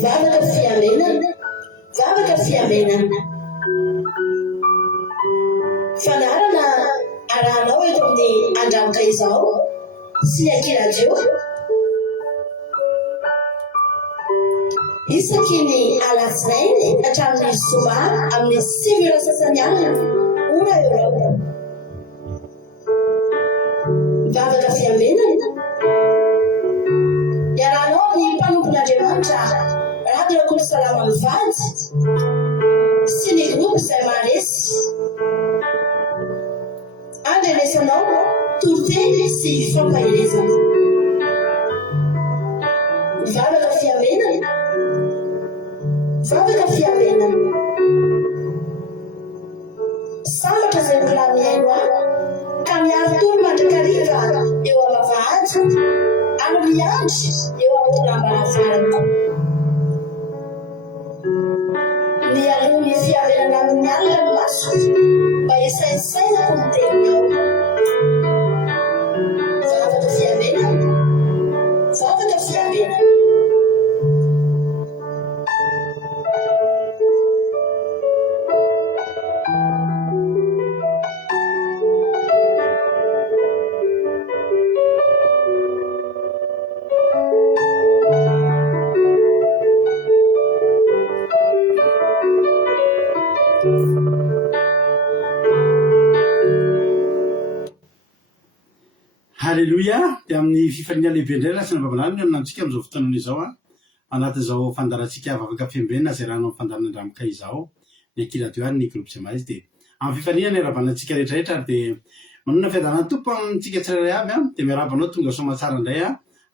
Vavaka fiamenana, vavaka fiamenana. Fanarana arahanao eto amin'ny andramoka izao sy akiradio. Isaky ny alatsinainy hatramin'ny zoma amin'ny 5 sasany alina ora eo. Vavaka fiamenana. Iarahanao ny mpanompon'Andriamanitra Radio Rakoto Salama Mivady sy ny groupe izay maharesy. Andrenesanao toroteny sy fampahelezana. Vavaka fiamenana. Vavaka fiamenana. Sambatra izay mbola miaino ka miaro tolo mandrakariva eo amavahady ary miandry eo amin'ny lambaravarana. Ny alohan'ny fiavenana amin'ny alina no maso mba hisainsainako ny teninao. Vavaka fiamenana. Vavaka fiamenana. Halleluja, dia amin'ny fifaliana lehibe indray lasina babalany ny aminantsika amin'izao fotoanana izao anatin'izao fandarantsika vavaka fiambenana izay rahana fandaranandramoka izao ny akiradio ary ny groupe izay mahazy dia amin'ny fifaliana ny arabanantsika rehetrarehetra ary dia manona fiadanany tompo amintsika tsirairay avy dia miarabanao tonga somatsara indray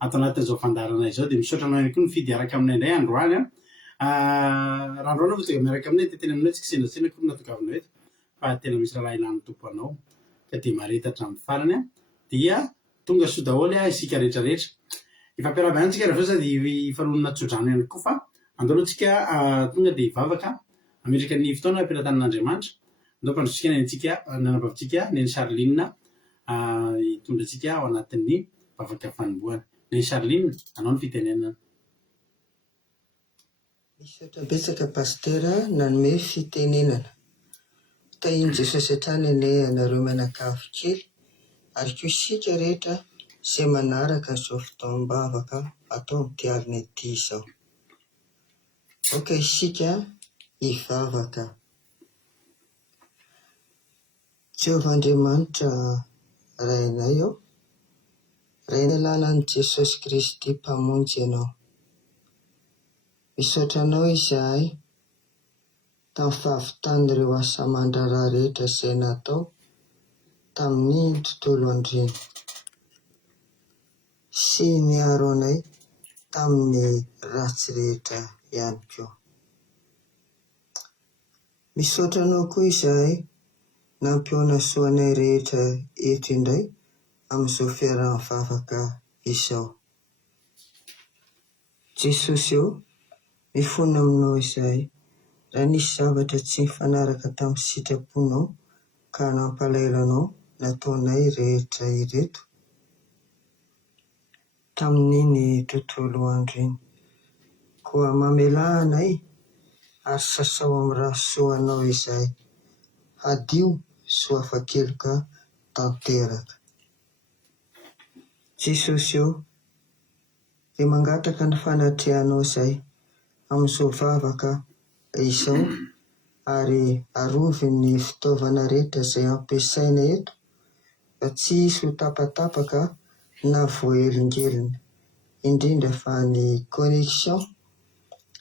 ato anatin'izao fandarana izao dia misaotra anao ihany koa ny fidiaraka aminay indray androany raha androana vo tega miaraka aminay dia tena aminay tsika sendatsena koa natokavina eto fa tena misy raha ilan'ny tompo anao ka dia maretatra amin'ny farany dia tonga soa daholo isika rehetrarehetra ifampiarahaba antsika rehefa sady ifanonona tsodrano ihany koa fa andaloantsika tonga dia ivavaka ametraka ny fotoana ampilatan'Andriamanitra andao mpandrotsika ny antsika nanambavitsika ny Charline hitondratsika ao anatin'ny vavaka fanombohana. Ny Charline anao ny fitenenana. Misaotra betsaka pastera nanome fitenenana. Tahiny Jesosy hatrany ane anareo mianakavy kely ary koa isika rehetra izay manaraka izao fotoam-bavaka atao amin'ity alina ity izao. Oka isika hivavaka. Jehovah Andriamanitra rainay ao, rainay lalan'i Jesosy Kristy mpamonjy ianao. Misaotra anao izahay tamin'ny fahavitan'ireo asa aman-draharaha rehetra izay natao tamin'ny tontolo andriny sy niaro anay tamin'ny ratsy rehetra ihany koa. Misaotra anao koa izahay nampiona soanay rehetra eto indray amin'izao fiaraha-mivavaka izao. Jesosy eo, mifono aminao izahay raha nisy zavatra tsy mifanaraka tamin'ny sitraponao ka nampalailanao nataonay rehetra ireto tamin'iny tontolo andro iny. Koa mamelanay ary sasao amin'ny rahasoanao izahay hadio so afa-keloka tanteraka. Jesosy eo, dia mangataka ny fanatrehanao izay amin'izao vavaka izao ary arovy ny fitaovana rehetra izay ampiasaina eto fa tsy hisy ho tapatapaka na voahelingelina, indrindra fa ny connexion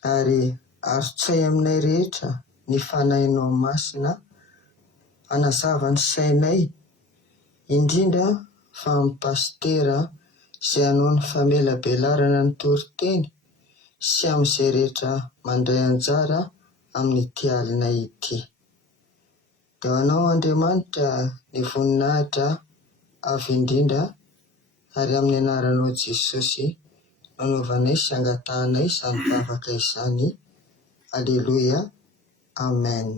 ary arotsay aminay rehetra ny fanahinao masina hanazava ny sainay, indrindra fa amin'ny pastera izay hanao ny famelabelarana ny toriteny sy amin'izay rehetra mandray anjara amin'ity alina ity. Dia anao Andriamanitra ny voninahitra avy indrindra ary amin'ny anaranao Jesosy nanaovanay sy angatahanay izany vavaka izany. Alleluia. Amen.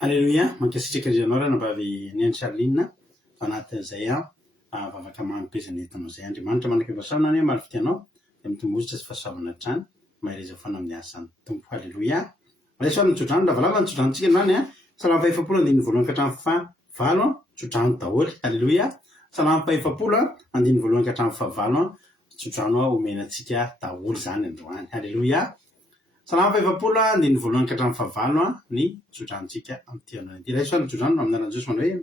Alleluia, mankasitraka anao raha nambavy ny Charline anatin'izay vavaka mampezana entinao izay. Andriamanitra manaka-basana any maro fitianao mitombozitra sy fahasoavana trany mahereza foana amin'ny asany tompo. Halleloia. Rehefa mitsodrano lavalava ny tsodranontsika androany a salama faefapolo andiny voalohany ka hatramin'ny fahavalo tsodrano daholo. Halleloia. Salama faefapolo andiny voalohany ka hatramin'ny fahavalo tsodrano omenantsika daholo zany androany. Halleloia. Salama faefapolo andiny voalohany ka hatramin'ny fahavalo ny tsodranontsika amin'ity androany ity. Rehefa mitsodrano amin'ny anaran'i Jesosy manao hoe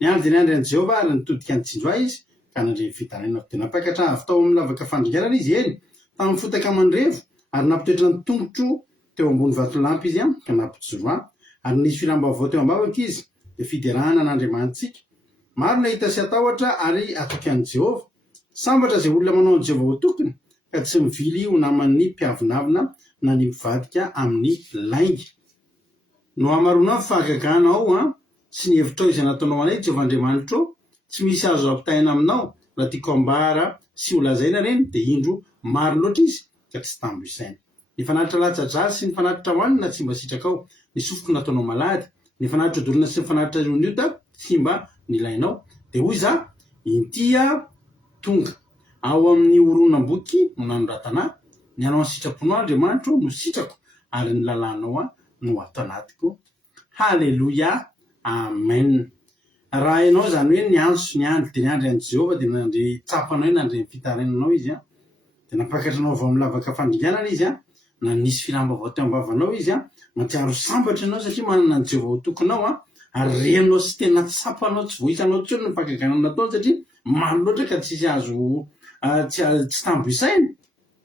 ny andro dia ny andro an'i Jehovah ary nitodika ny tsinjoa izy ka nandreny fitarenako. Dia napakatra avy tao amin'ny lavaka fandringanana izy eny tamin'ny fotaka aman-drevo ary nampitoetra ny tongotro teo ambony vatolampy izy ka nampijoroa ary nisy firam-baovao teo ambavaka izy dia fiderahana an'Andriamanitsika. Maro nahita sy atahotra ary atoky an'i Jehovah. Sambatra izay olona manao an'i Jehovah ho tokony ka tsy mivily ho naman'ny mpiavonavina na ny mivadika amin'ny laingy. No hamarona fahagaganao sy ny hevitrao izay nataonao anay Jehovah Andriamanitra tsy misy azo ampitaina aminao raha tiako ambara sy ho lazaina reny dia indro maro loatra izy ka tsy tambo isaina. Ny fanatitra latsa-drasy sy ny fanatitra hoanina tsy mba sitraka ny sofoko nataonao malady, ny fanatitra dorina sy ny fanatitra roniota tsy mba nilainao. Dia hoy za intia tonga ao amin'ny horonam-boky nanoratana ny anao ny sitraponao Andriamanitra no sitrako ary ny lalànao no ato anatiko. Halleloia. Amen. Raha ianao zany hoe ny andro dia ny andro an'i Jehovah dia nandre tsapanao nandre fitarenanao izy dia napakatranao avao amin'ny lavaka fandringanana izy na nisy firam-baovao teo ambavanao izy matsiaro sambatra ianao satria manana ny Jehovah ho tokonao ary renao sy tena tsapanao tsy vohitanao tsony ny fahagaganana nataony satria mamy loatra ka tsisy azo tsy tambo isaina.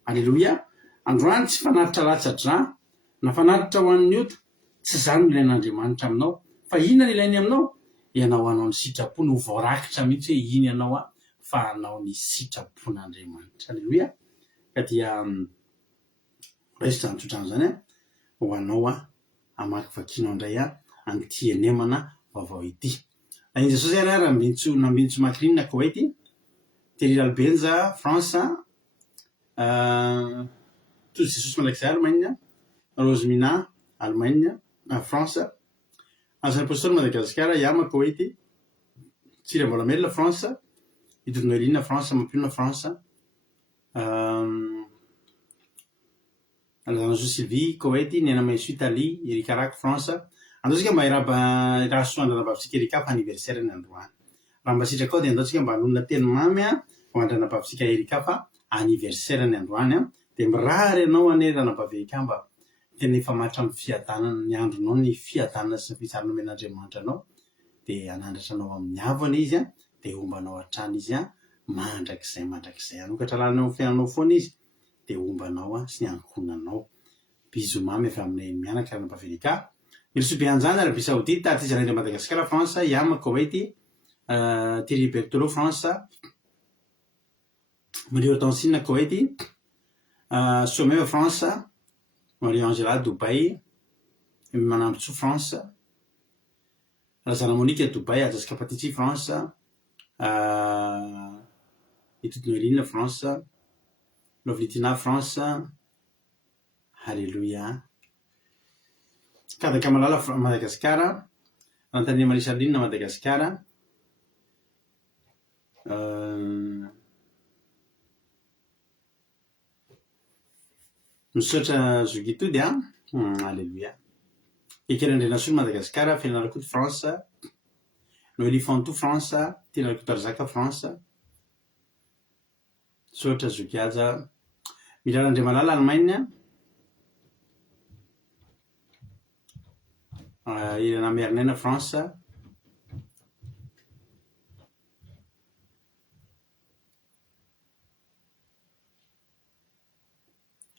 Halleloia. Androany tsy fanatitra latsa-dra na fanatitra ho an'ny ota tsy zany no ilain'Andriamanitra aminao fa inona ny ilainy aminao? Ianao anao ny sitrapony ho voarakitra mihitsy hoe iny ianao fa anao ny sitrapon'Andriamanitra. Halleloia. Ka dia resitra ny tsodrano zany ho anao amaky vakianao indray an'ity enemana vaovao ity. Iny Jesosy ary raha nambintso makrinina Koweity, Thierry Albenza France, Tozy Jesosy mandrakizay Allemagne, Rosemina Allemagne, France, Azan'ny Apôstôly Madagasikara, Yama Koweity, Tsira Mbolamela France, Idonelina France, Mampionona France, Alazana Sylvie Koweity, Nena Mainso Italie, Erika Raky France. Andaotsika mba raha soandrina babitsika Erika fa anniversaire ny androany. Raha mba sitraka ao dia andaotsika mba hanonona teny mamy ho andrana babitsika Erika fa anniversaire ny androany dia mirary ianao anerana bavy Erika mba tena efa matra amin'ny fiadanana ny andronao ny fiadanana sy ny fitsarana omen'Andriamanitra anao dia anandratra anao amin'ny havana izy dia ombanao hatrany izy mandrakizay anokatra lalina amin'ny fiainanao foana izy dia ombanao sy ny ankonanao. Biso mamy avy aminay mianaka na bavy Erika. Milso be anjany Arabie Saoudite, Artisanat de Madagascar France, Yama Koweity, Thierry Berthelot France, Marie Hortensine Koweity, Sommet France, Marie-Angela Dubai, Manambotso France, Lazana Monique Dubai, Ajaska Patici France, Itodnoeline France, Lovlitina France. Halleluia. Kadaka Malala Madagascar, Antonia Marisaline Madagascar, misaotra Zogitody Halleluia. Ekerandrenasoly Madagascar, Fianarakody France, Noélie Fantou France, Tianarakody Arzaka France, misaotra Zogiaja. Milala Andre Malala Allemagne, Irena Mernena France,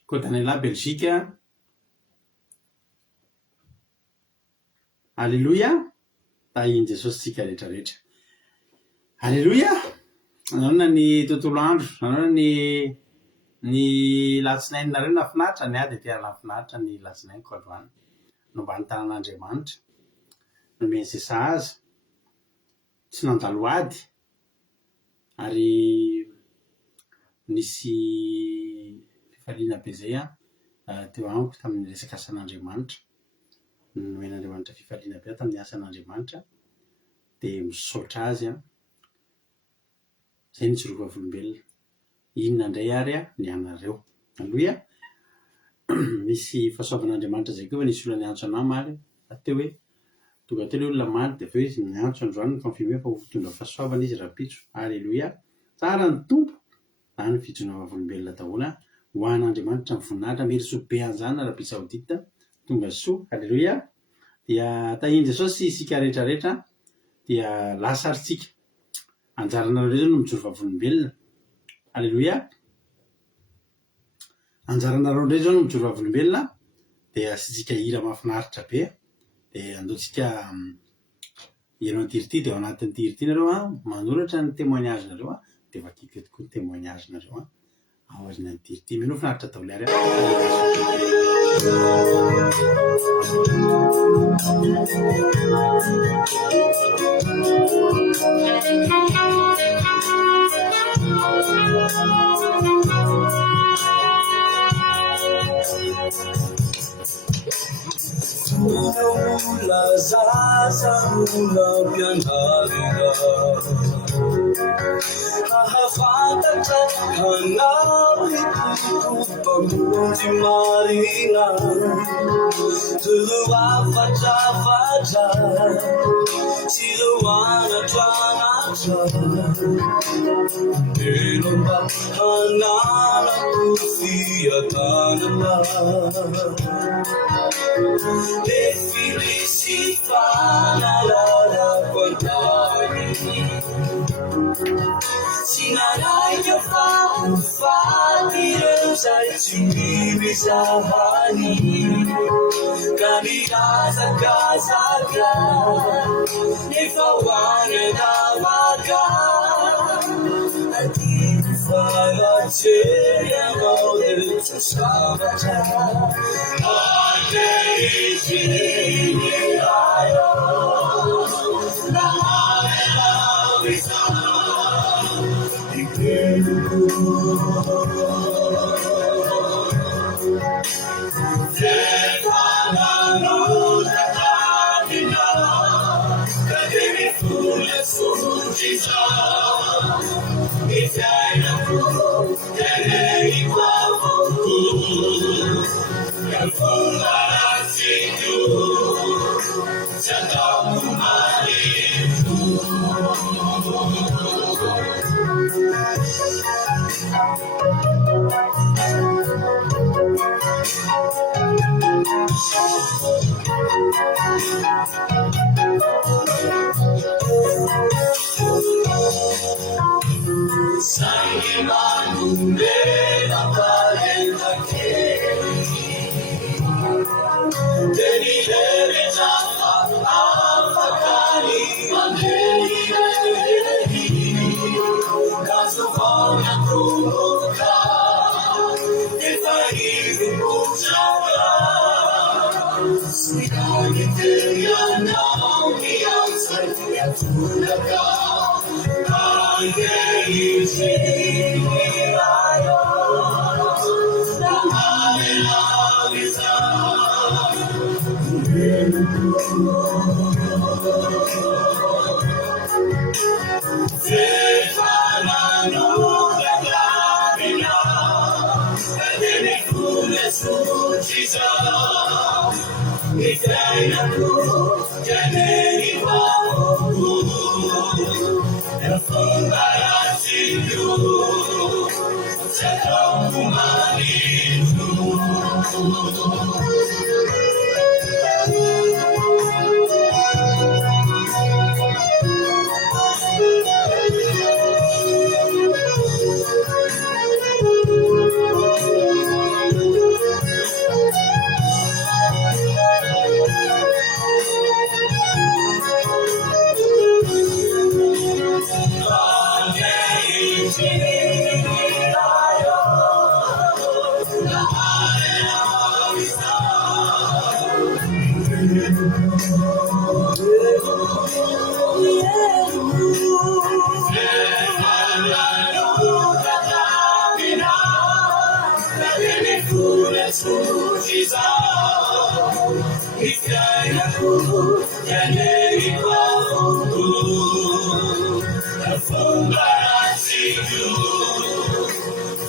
Cotanella Belgique. Alléluia. Tahin Jesosy tsika rehetrarehetra. Alléluia. Nanona ny tontolo andro, nanona ny latsinainy nareo nafinaritra ny ady dia nafinaritra ny latsinainiko androany. No mba nitanan'Andriamanitra nomeny izay sahaza tsy nandalo ady ary nisy fifaliana be zay teo amiko tamin'ny resaka asan'Andriamanitra. Nomen'Andriamanitra fifaliana be tamin'ny asan'Andriamanitra dia misaotra azy. Zay ny tsirovavolombelona. inona indray ary ny anareo. Aloha misy fahasoavan'Andriamanitra zay koa fa nisy olona niantso anah maly teo hoe tonga teo le olona maly dia aveo izy niantso androany fa mifimy fa ho tondra fahasoavana izy rapitso. Aleloia, tsara ny tompo na ny fijona vavolombelona daholo ho an'Andriamanitra ny voninahitra meriso be an'izany Arabia Saodita tonga soa. Aleloia, dia tahiny Jesosy isika rehetrarehetra dia lasaritsika anjaranareo zao no mijoro vavolombelona. Aleloia, anjaranareo indray zao no mijoro vavolombelona dia asitsika hira mahafinaritra be dia andaontsika ianao antirity dia ao anatin'ny tirity nareo manoratra ny témoignage nareo dia vakiko tokoa ny témoignage nareo ao aorian'ny tirity mino finaritra daholo ary la zaza una pianarina ahafantatra hanary pamonjy marina telo afatrafatra tsy reo anatraanatra eno mba hananako fiatanana le filisi fanalalako antany sinaraika fatireo zay tsy mimizahany ka mirazakazaka nefa hoanenamaka adiny faratsery anao rehetra zavatra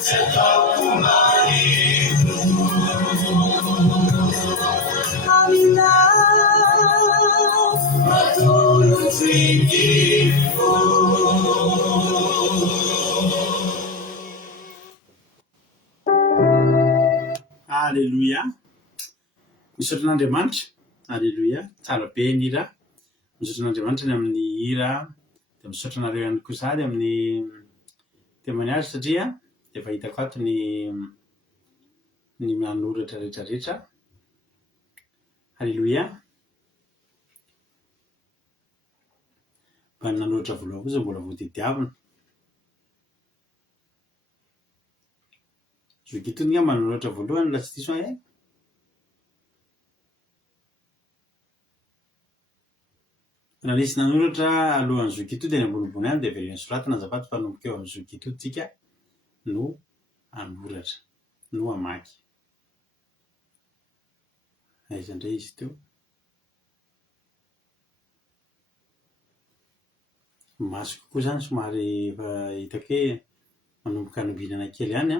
Alleluia. Misaotra an'Andriamanitra. Alleluia. Tsara be ny hira. Misaotra an'Andriamanitra ny amin'ny hira dia misaotra anareo ihany koa sady amin'ny témoignage satria dia efa hitako ato ny manoratra rehetrarehetra. Alleluia. Mba ny nanoratra voalohany kosa mbola voatediavina. Zokitony nga manoratra voalohany la tsy diso e. Raha nisy nanoratra alohan'ny zokito dia ny ambonimbony any dia velon'ny soratana azafaty fa nomboka eo amin'ny zokito tsika no anoratra no amaky. Aiza indray izy teo? Masoko koa zany somary efa hitako hoe manomboka anombinana kely ihany a.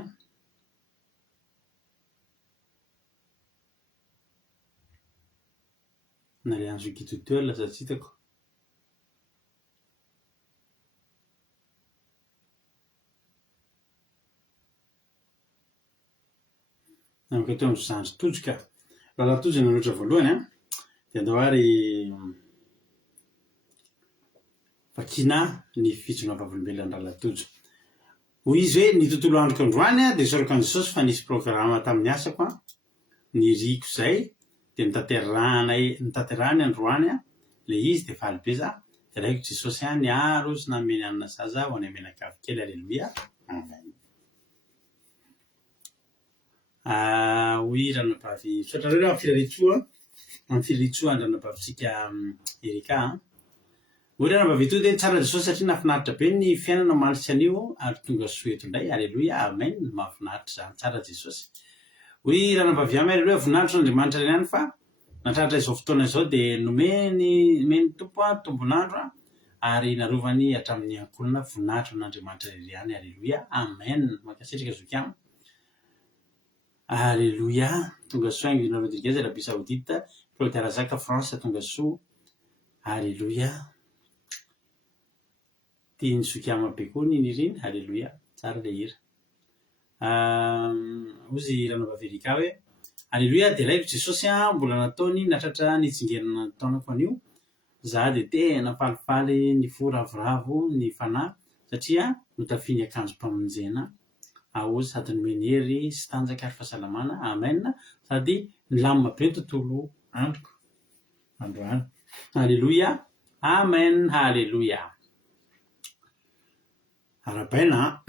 Na le an'ny zokito teo lasa tsy hitako. Namaka teo amin'ny zandry tojoka. Raha latojo ny anotra voalohany a dia andao ary vakina ny fijona vavolombelona rahalatojo. Hoy izy hoe ny tontolo androko androany a dia sorako an'i Jesosy fa nisy programa tamin'ny asako a ny riko izay dia nitanterahany androany a le izy dia faly be za dia raiko Jesosy a niaro sy nameny anina zaza ho any amenakavy kely. Alleluia. Amen. Hoy ranabavy misaotra reo amin'ny filaritsoa andranabavitsika Erika. Hoy ranabavy to dia tsara Jesosy satria nafinaritra be ny fiainana malisy anio ary tonga soa eto indray. Alleluia. Amen. Mahafinaritra zany. Tsara Jesosy. Hoy ranabavy amy alleluia. Voninahitra n'Andriamanitra reny ihany fa natratra izao fotoana izao dia nomeny tompo a tombonandro ary narovany hatramin'ny ankolana voninahitra n'Andriamanitra irery ihany. Alleluia. Amen. Mankasitraka zokiamo. Alleluia. Tonga soa Anglina Rodriguez Arabie Saoudite Claude Arazaka France tonga soa. Alleluia. Tiany zokiamo be koa ny riny. Alleluia. Tsara le hira. Ozy ranabavy Erika hoe alleluia dia raiko Jesosy a mbola nataony natratra nitsingerana ny taonako anio. Za dia tena falifaly ny foravoravo ny fanahy satria notafiny akanjo mpamonjena aozy sady nomeny hery sy tanjaka ary fahasalamana. Amen. Sady nilamina be ny tontolo androko androany. Alleluia. Amen. Alleluia. Arabaina.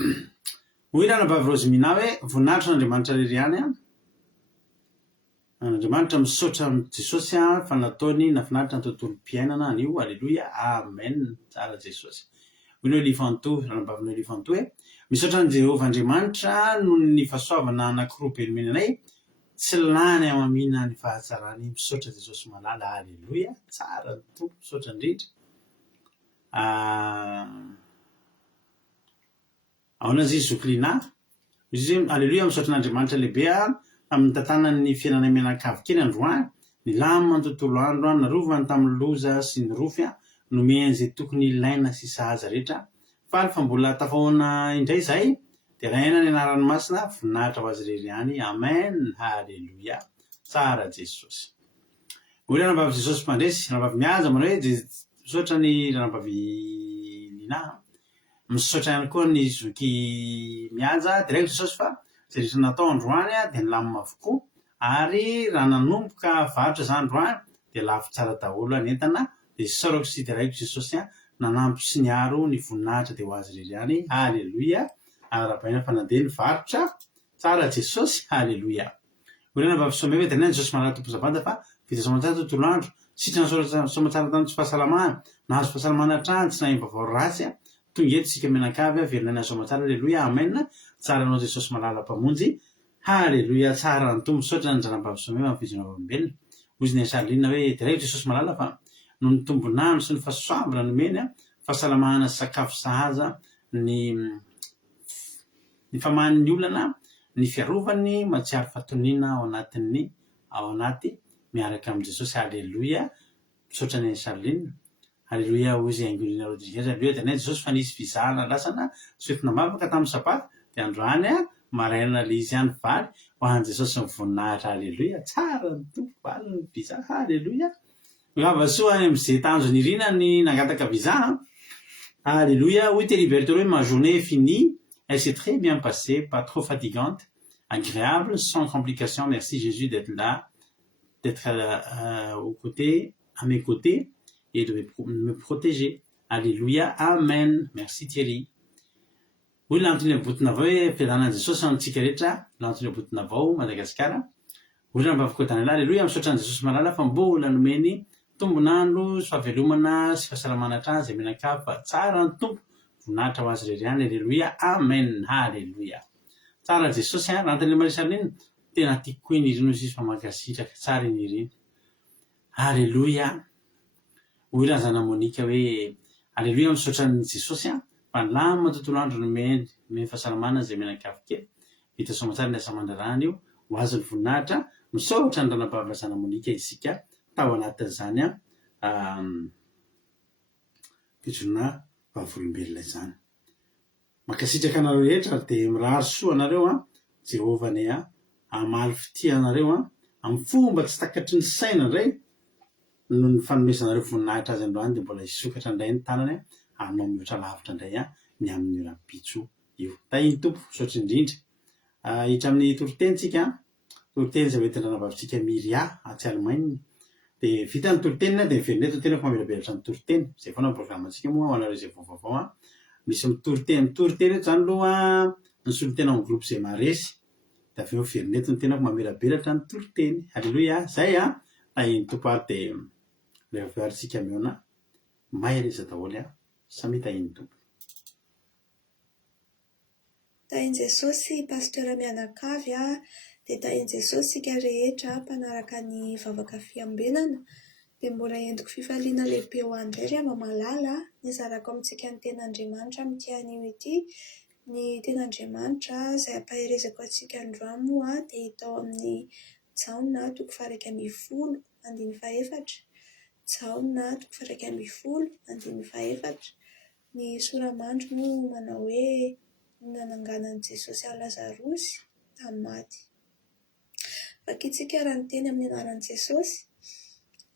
Hoy ranabavy Rozimina hoe voninahitra n'Andriamanitra irery ihany a. Andriamanitra misaotra amin'ny Jesosy a fa nataony nafinaritra ny tontolom-piainana anio. Alleluia. Amen. Tsara Jesosy. Hoy ny Olifanto, ranabavy ny Olifanto hoe misaotra ny Jehovah Andriamanitra noho ny fahasoavana anankiroa be nomeny anay tsy lany amamina ny fahatsarany. Misaotra Jesosy malala. Alleluia. Tsara ny tompo. Misaotra indrindra. Ahoana izy zoklina. Izy alleluia. Misaotra n'Andriamanitra lehibe a amin'ny tantanany fiainana menakavy kely androany nilamina ny tontolo andro narovany tamin'ny loza sy ny rofy a nomeny izay tokony ilaina sy sahaza rehetra. Faly fa mbola tafahoana indray zay dia rahaina ny anaran'ny masina voninahitra ho azy irery ihany. Amen. Alleluia. Tsara Jesosy. Hoy ranabavy Jesosy mpandresy ranabavy mihaja manao hoe misaotra ny ranabavy Lina. Misaotra ihany koa ny zoky mihaja dia raiko Jesosy fa izay rehetra natao androany a dia nilamina avokoa ary raha nanomboka varotra za androany dia lafo tsara daholo ny entana dia saorako sy dia raiko Jesosy a nanampy sy niaro ny voninahitra dia ho azy irery ihany. Alleluia. Arabaina fa nandeha ny varotra. Tsara Jesosy. Alleluia. Hoy ranabavy Someva dia Jesosy malala tompo zavatra fa vita somatsara tontolo andro sitrana somatsara tamin'ny tsy fahasalamana nahazo fahasalamana hatrany tsy nahimba vao ratsy a tonga eto tsika menakavy a velona somatsara. Alleluia. Amen. Tsara anao Jesosy malala mpamonjy. Alleluia. Tsara ny tompo. Misaotra ny ranabavy Someva amin'ny fijona vavolombelona. Ozy ny Charline hoe dia raiko Jesosy malala fa noho ny tombonandro sy ny fahasoavana nomeny a fahasalamana sy sakafo sahaza ny ny famahan'ny olana ny fiarovany matsiary fatoniana ao anaty miaraka amin'i Jesosy. Alleluia. Misaotra ny Charline. Alleluia. Hoy izay angonina Rodriguez. Alleluia. Dia Jesosy fa nisy fizahana lasana soetina mavaka tamin'ny sapato dia androany maraina le izy ihany valy ho an'i Jesosy ny voninahitra. Alleluia. Tsara ny tompo valy ny vizaha. Alleluia. Miavasoa amin'izay tanjony irina ny nangataka vizaha. Alléluia. Oui, t'es libérateur, ma journée est finie. Elle s'est très bien passée, pas trop fatigante, agréable, sans complications. Merci Jésus d'être là, d'être à mes côtés et de me protéger. Alléluia. Amen. Merci Thierry. Oui, l'antony abotina avao hoe fiadanan'i Jesosy antsika rehetra, l'antony abotina avao Madagasikara. Olona mivavakotana lahy. Alléluia. Misaotra an'i Jesosy malala fa mbola nomeny tombonandro sy fahavelomana sy fahasalamana hatrany izay menakavy fa tsara ny tompo voninahitra ho azy reriany. Alleluia. Amen. Alleluia. Tsara Jesosy rantan'le Maria Charline tena tiako koa iny iriny izy famakasitraka tsara iny iriny. Alleluia. Hoy raha zana Monika hoe alleluia. Misaotra ny Jesosy fa lamina tontolo andro nomeny fahasalamana izay menakavy kely vita somatsara ny asa mandrarahana io ho azy ny voninahitra. Misaotra ny ranabavy zana Monika isika tao anatin'izany fijorona vavolombelona izany. Makasitraka anareo rehetra dia mirary soa anareo Jehova ny amaly fitia anareo amin'ny fomba tsy takatry ny saina indray no ny fanomezanareo voninahitra azy androany dia mbola hisokatra indray ny tanany hanao mihoatra lavitra indray ny amin'ny rapitso io. Tahiny tompo misaotra indrindra. Hiditra amin'ny toritentsika toriteny izay hoentin'ny ranabavitsika Miria atsy Allemagne. Dia vita ny toritenina dia miverina eto tena fa mamelabelatra ny toriteny. Izay foana ny programantsika moa ho anareo izay vaovao. Misy toriteny eto izany aloha ny solitena amin'ny groupe izay maresy. Dia avy eo miverina eto ny tena mamelabelatra ny toriteny. Alleluia. Zay tahiny tompo ary dia rehefa aritsika miona may reza daholo samy tahiny tompo. Tahiny Jesosy pasteur mianakavy dia tahiny Jesosy sika rehetra mpanaraka ny vavaka fiambenana dia mbola entiko fifaliana lehibe ho andray mamalala nizarako amintsika ny ten'Andriamanitra amin'ity anio ity. Ny ten'Andriamanitra izay ampaherezako antsika androamo dia hita ao amin'ny Jaona 2:10-4. Jaona 2:10-4. Ny soramandry no manao hoe nananganan'i Jesosy a Lazarosy tamin'ny maty. Vakitsika raha ny teny amin'ny anaran'i Jesosy.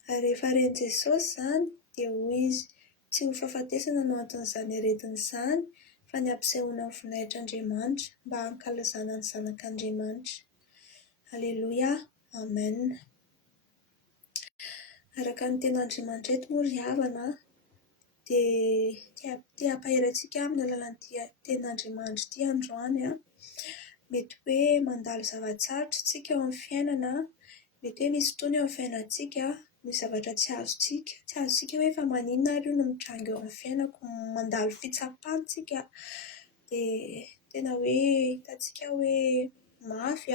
Rehefa reny Jesosy izany dia hoy izy tsy ho fahafatesana no anton'izany aretiny izany fa ny ampisehoana ny voninahitran'Andriamanitra mba hankalazana ny zanak'Andriamanitra. Alleluia. Amen. Araka ny ten'Andriamanitra eto moa ry havana dia tia ampaherantsika amin'ny alalan'ity ten'Andriamanitra ity androany mety hoe mandalo zava-tsarotra tsika eo amin'ny fiainana. Mety hoe misy fotoana eo amin'ny fiainantsika misy zavatra tsy azontsika hoe fa maninona ary io no mitranga eo amin'ny fiainako mandalo fitsapantsika dia tena hoe hitantsika hoe mafy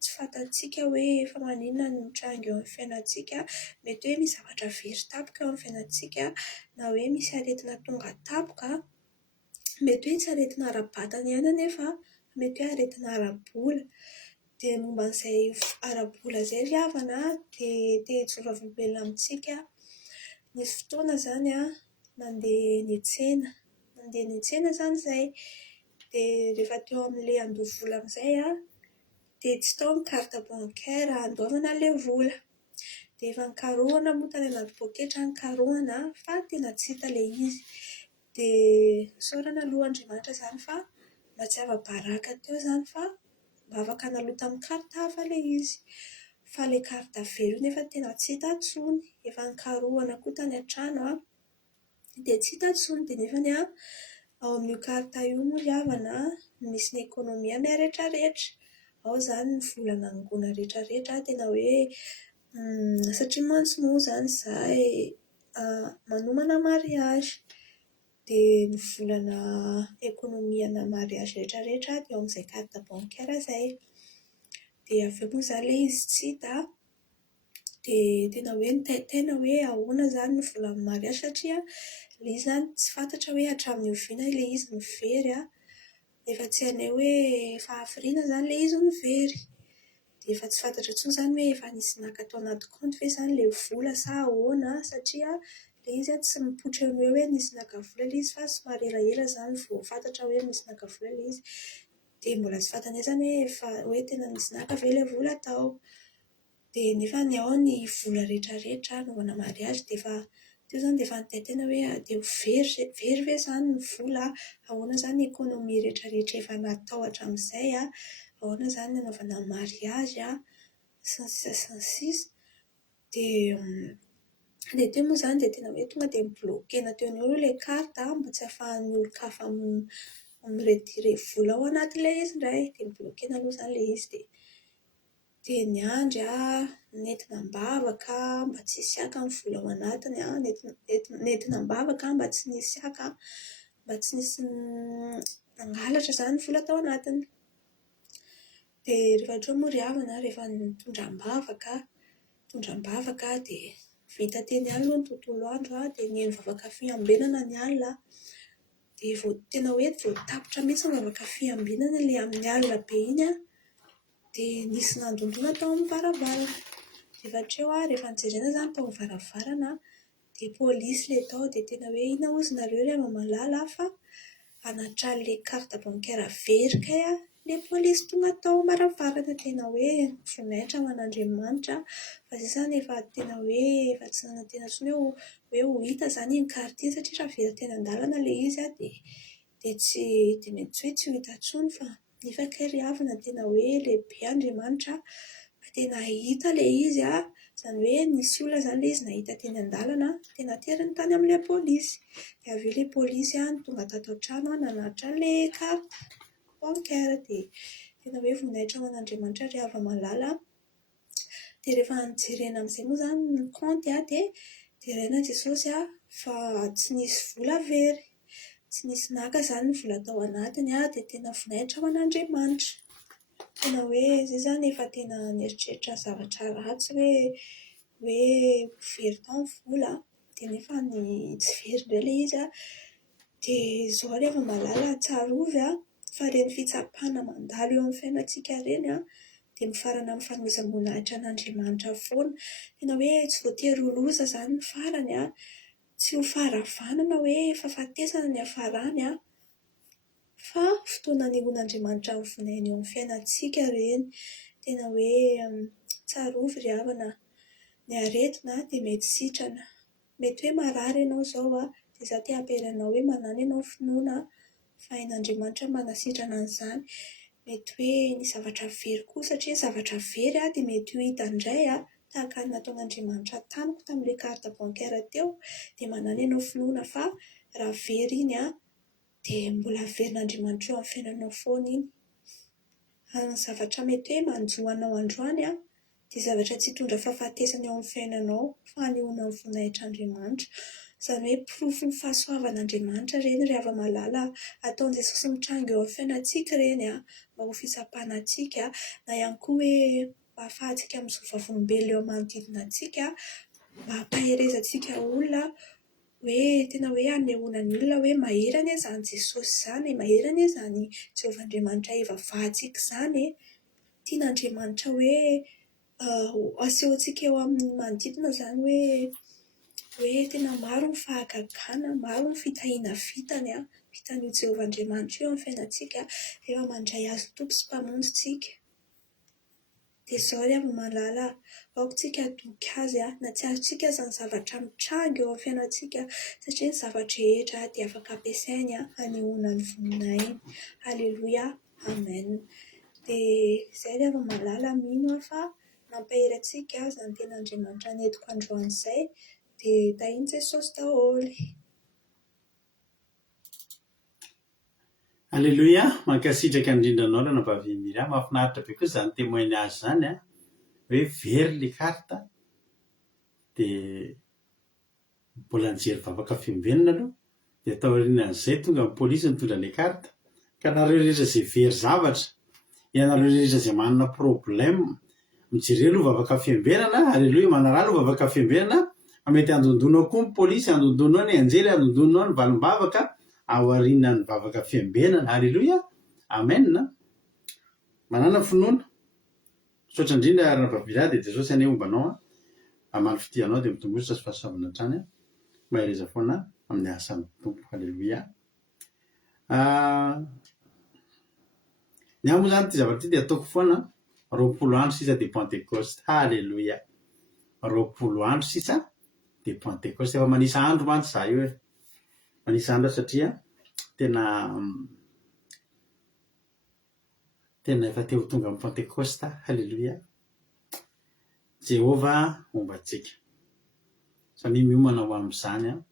tsy fantatsika hoe fa maninona no mitranga eo amin'ny fiainantsika. Mety hoe misy zavatra very tapoka eo amin'ny fiainantsika na hoe misy aretina tonga tapoka. Mety hoe tsy aretina ara-batana ihany anefa mety hoe aretina ara-bola. Dia momba an'izay ara-bola izay ry havana dia te hijoro vavolombelona amintsika. Nisy fotoana izany nandeha niantsena izany izay dia rehefa teo amin'ilay andoha vola amin'izay dia tsy tao ny carte bancaire andoavana ilay vola. Dia efa nikarohana moa tany anaty poketra nikarohana fa tena tsy hita ilay izy. Dia nisaorana aloha Andriamanitra izany fa mba tsy hava-baraka teo izany fa mba afaka nalota amin'ny carte hafa ilay izy. Fa ilay carte very io nefa tena tsy hita intsony. Efa nikarohana koa tany an-trano dia tsy hita intsony. Dia nefany ao amin'io carte io moa ry havana misy ny ekônomia rehetrarehetra. Ao izany ny vola nangonana rehetrarehetra tena hoe satria mantsy moa izany izahay manomana mariazy. Dia ny volana ekônomiana mariazy rehetrarehetra dia ao amin'izay carte bancaire izay. Dia avy eo moa izany ilay izy tsy hita dia tena hoe ahoana izany ny vola mariazy satria ilay izy izany tsy fantatra hoe hatramin'ny oviana ilay izy mivery efa tsy anay hoe fahafiriana zany le izy ny very, dia efa tsy fantatra intsony zany hoe efa nisy naka tao anaty compte ve zany le vola sa ahoana, satria le izy tsy mipoitra eo hoe nisy naka vola le izy fa somary elaela zany vao fantatra hoe nisy naka vola le izy, dia mbola tsy fantanay zany hoe efa hoe tena nisy naka ve le vola tao. Dia nefa ny ao ny vola rehetrarehetra anaovana mariazy dia efa teo zany dia efa nitaitena hoe dia very ve zany ny vola, ahoana zany ekônomia rehetrarehetra efa natao hatramin'izay, ahoana zany ny anaovana mariazy sy ny sisa sy ny sisa. Dia teo moa zany dia tena hoe tonga dia miblokena teo eo ilay karta mba tsy ahafahan'ny olon-kafa miretire vola ao anatin'ilay izy indray, dia miblokena aloha zany ilay izy. Dia niandry nentina mibavaka mba tsy hisiaka ny vola ao anatiny, nentina mibavaka mba tsy nisy hisiaka, mba tsy nisy nangalatra zany ny vola tao anatiny. Dia rehefa ohatra moa ry havana rehefa tondram-bavaka dia vita teny alina ny tontolo andro dia ny mivavaka fiambinana ny alina, dia vao tena hoe vao tapitra mihitsy ny mivavaka fiambinana ilay amin'ny alina be iny dia nisy nandondona tao amin'ny varavarana. Dia efatreo rehefa nijerena zany tao amin'ny varavarana dia pôlisy ilay tao, dia tena hoe inona hozy nareo ry Mamalala fa anatralilay carte bancaire very kay ilay pôlisy tonga tao varavarana, tena hoe vonaitra aman'Andriamanitra fa zany efa tena hoe efa tsy nanantena intsony hoe ho hita zany iny carte iny, satria raha vera teny an-dalana ilay izy dia tsy dia mety hoe tsy ho hita intsony, fa nefa kay ry havana tena hoe lehibe Andriamanitra tena hita ilay izy izany hoe nisy olona zany ilay izy nahita teny an-dalana tena teriny tany amin'ilay pôlisy, dia avy eo ilay pôlisy tonga tato an-trano nanatitra ilay carte bancaire, dia tena hoe voninahitra aman'Andriamanitra ry Hava-Malala. Dia rehefa nijerena amin'izay moa zany ny compte dia raina Jesosy fa tsy nisy vola very, tsy nisy naka zany ny vola tao anatiny, dia tena voninahitra aman'Andriamanitra. Tena hoe izay zany efa tena nieritreritra zavatra ratsy hoe very tao ny vola, dia nefa tsy very indray ilay izy dia izao ry Hava-Malala tsarovy fa ireny fitsapana mandalo eo amin'ny fiainantsika ireny dia mifarana amin'ny fanomezam-boninahitra an'Andriamanitra foana. Tena hoe tsy voatery ho loza zany ny farany, tsy ho faravanana hoe fahafatesana ny hafarany, fa fotoana anehoan'Andriamanitra ny vonainy eo amin'ny fiainantsika ireny. Tena hoe tsarovy ry havana, ny aretina dia mety sitrana, mety hoe marary ianao izao dia za te hampiarahana hoe manana ianao finoana fa hain'Andriamanitra manasitrana an'izany. Mety hoe ny zavatra very koa, satria zavatra very dia mety ho hita indray tahaka ny nataon'Andriamanitra tamiko tamin'ilay carte bancaire teo, dia manana ianao finoana fa raha very iny dia mbola averin'Andriamanitra eo amin'ny fiainanao foana iny. Ny zavatra mety hoe manjoanao androany dia zavatra tsy hitondra fahafatesana eo amin'ny fiainanao fa hanehoana ny vonahitr'Andriamanitra. Izany hoe porofo ny fahasoavan'Andriamanitra ireny ry Hava-Malala, ataon'i Jesosy mitranga eo amin'ny fiainantsika ireny mba ho fitsapana antsika, na ihany koa hoe mba ahafahantsika amin'izao vavolombelona eo manodidina antsika, mba hampaherezantsika olona hoe tena hoe hanehoana ny olona hoe mahery anie izany Jesosy izany, mahery anie izany Jehovan-Andriamanitra ivavahantsika izany, tian'Andriamanitra hoe asehontsika eo amin'ny manodidina izany hoe tena maro ny fahagagana, maro ny fitahiana vitan'io Jehovan-Andriamanitra io amin'ny fiainantsika rehefa mandray azy tompy sy mpamonjy. Dia izao ry Hava-Malala, aokontsika doky azy na tsy azontsika aza ny zavatra mitranga eo amin'ny fiainantsika, satria ny zavatra rehetra dia afaka ampiasainy hanehoana ny voninahiny. Aleloia, amen. Dia izay ry Hava-Malala, mino fa nampahery antsika izany ten'Andriamanitra netiko androany izay, dia tahiny Jesosy daholo. Aleloia, mankasitraka indrindra anao rana vavy Miriam, mahafinaritra be koa izany témoigne azy izany hoe very ilay carte dia mbola nijery vavaka fiombenana aloha, dia atao aorianan'izay tonga ny pôlisy nitondra ilay carte, ka nareo rehetra izay very zavatra, ianareo rehetra izay manana problème mijery aloha vavaka fiombenana, aleloia, manarà aloha vavaka fiombenana, mety andondonao koa ny pôlisy, andondonao ny anjely, andondonao ny valim-bavaka ao aorianan'ny vavaka fiombenana, aleloia, amena manana finoana sotra indrindra arana-bavila dia Jesosy ane ombanao amaly fitianao dia mitombosa sy fahasoavana trany mahereza foana amin'ny asan'ny tompo. Halleloia. Ny amo zany ty zavatra ty dia ataoko foana 20 andro sisa de Pentecoste. Halleloia. 20 andro sisa de Pentecoste. Efa manisa andro mantsy za io manisa andro satria tena efa teo tonga amin'ny Pentecoste. Halleloia. Jehova omba antsika samy miomana ho amin'izany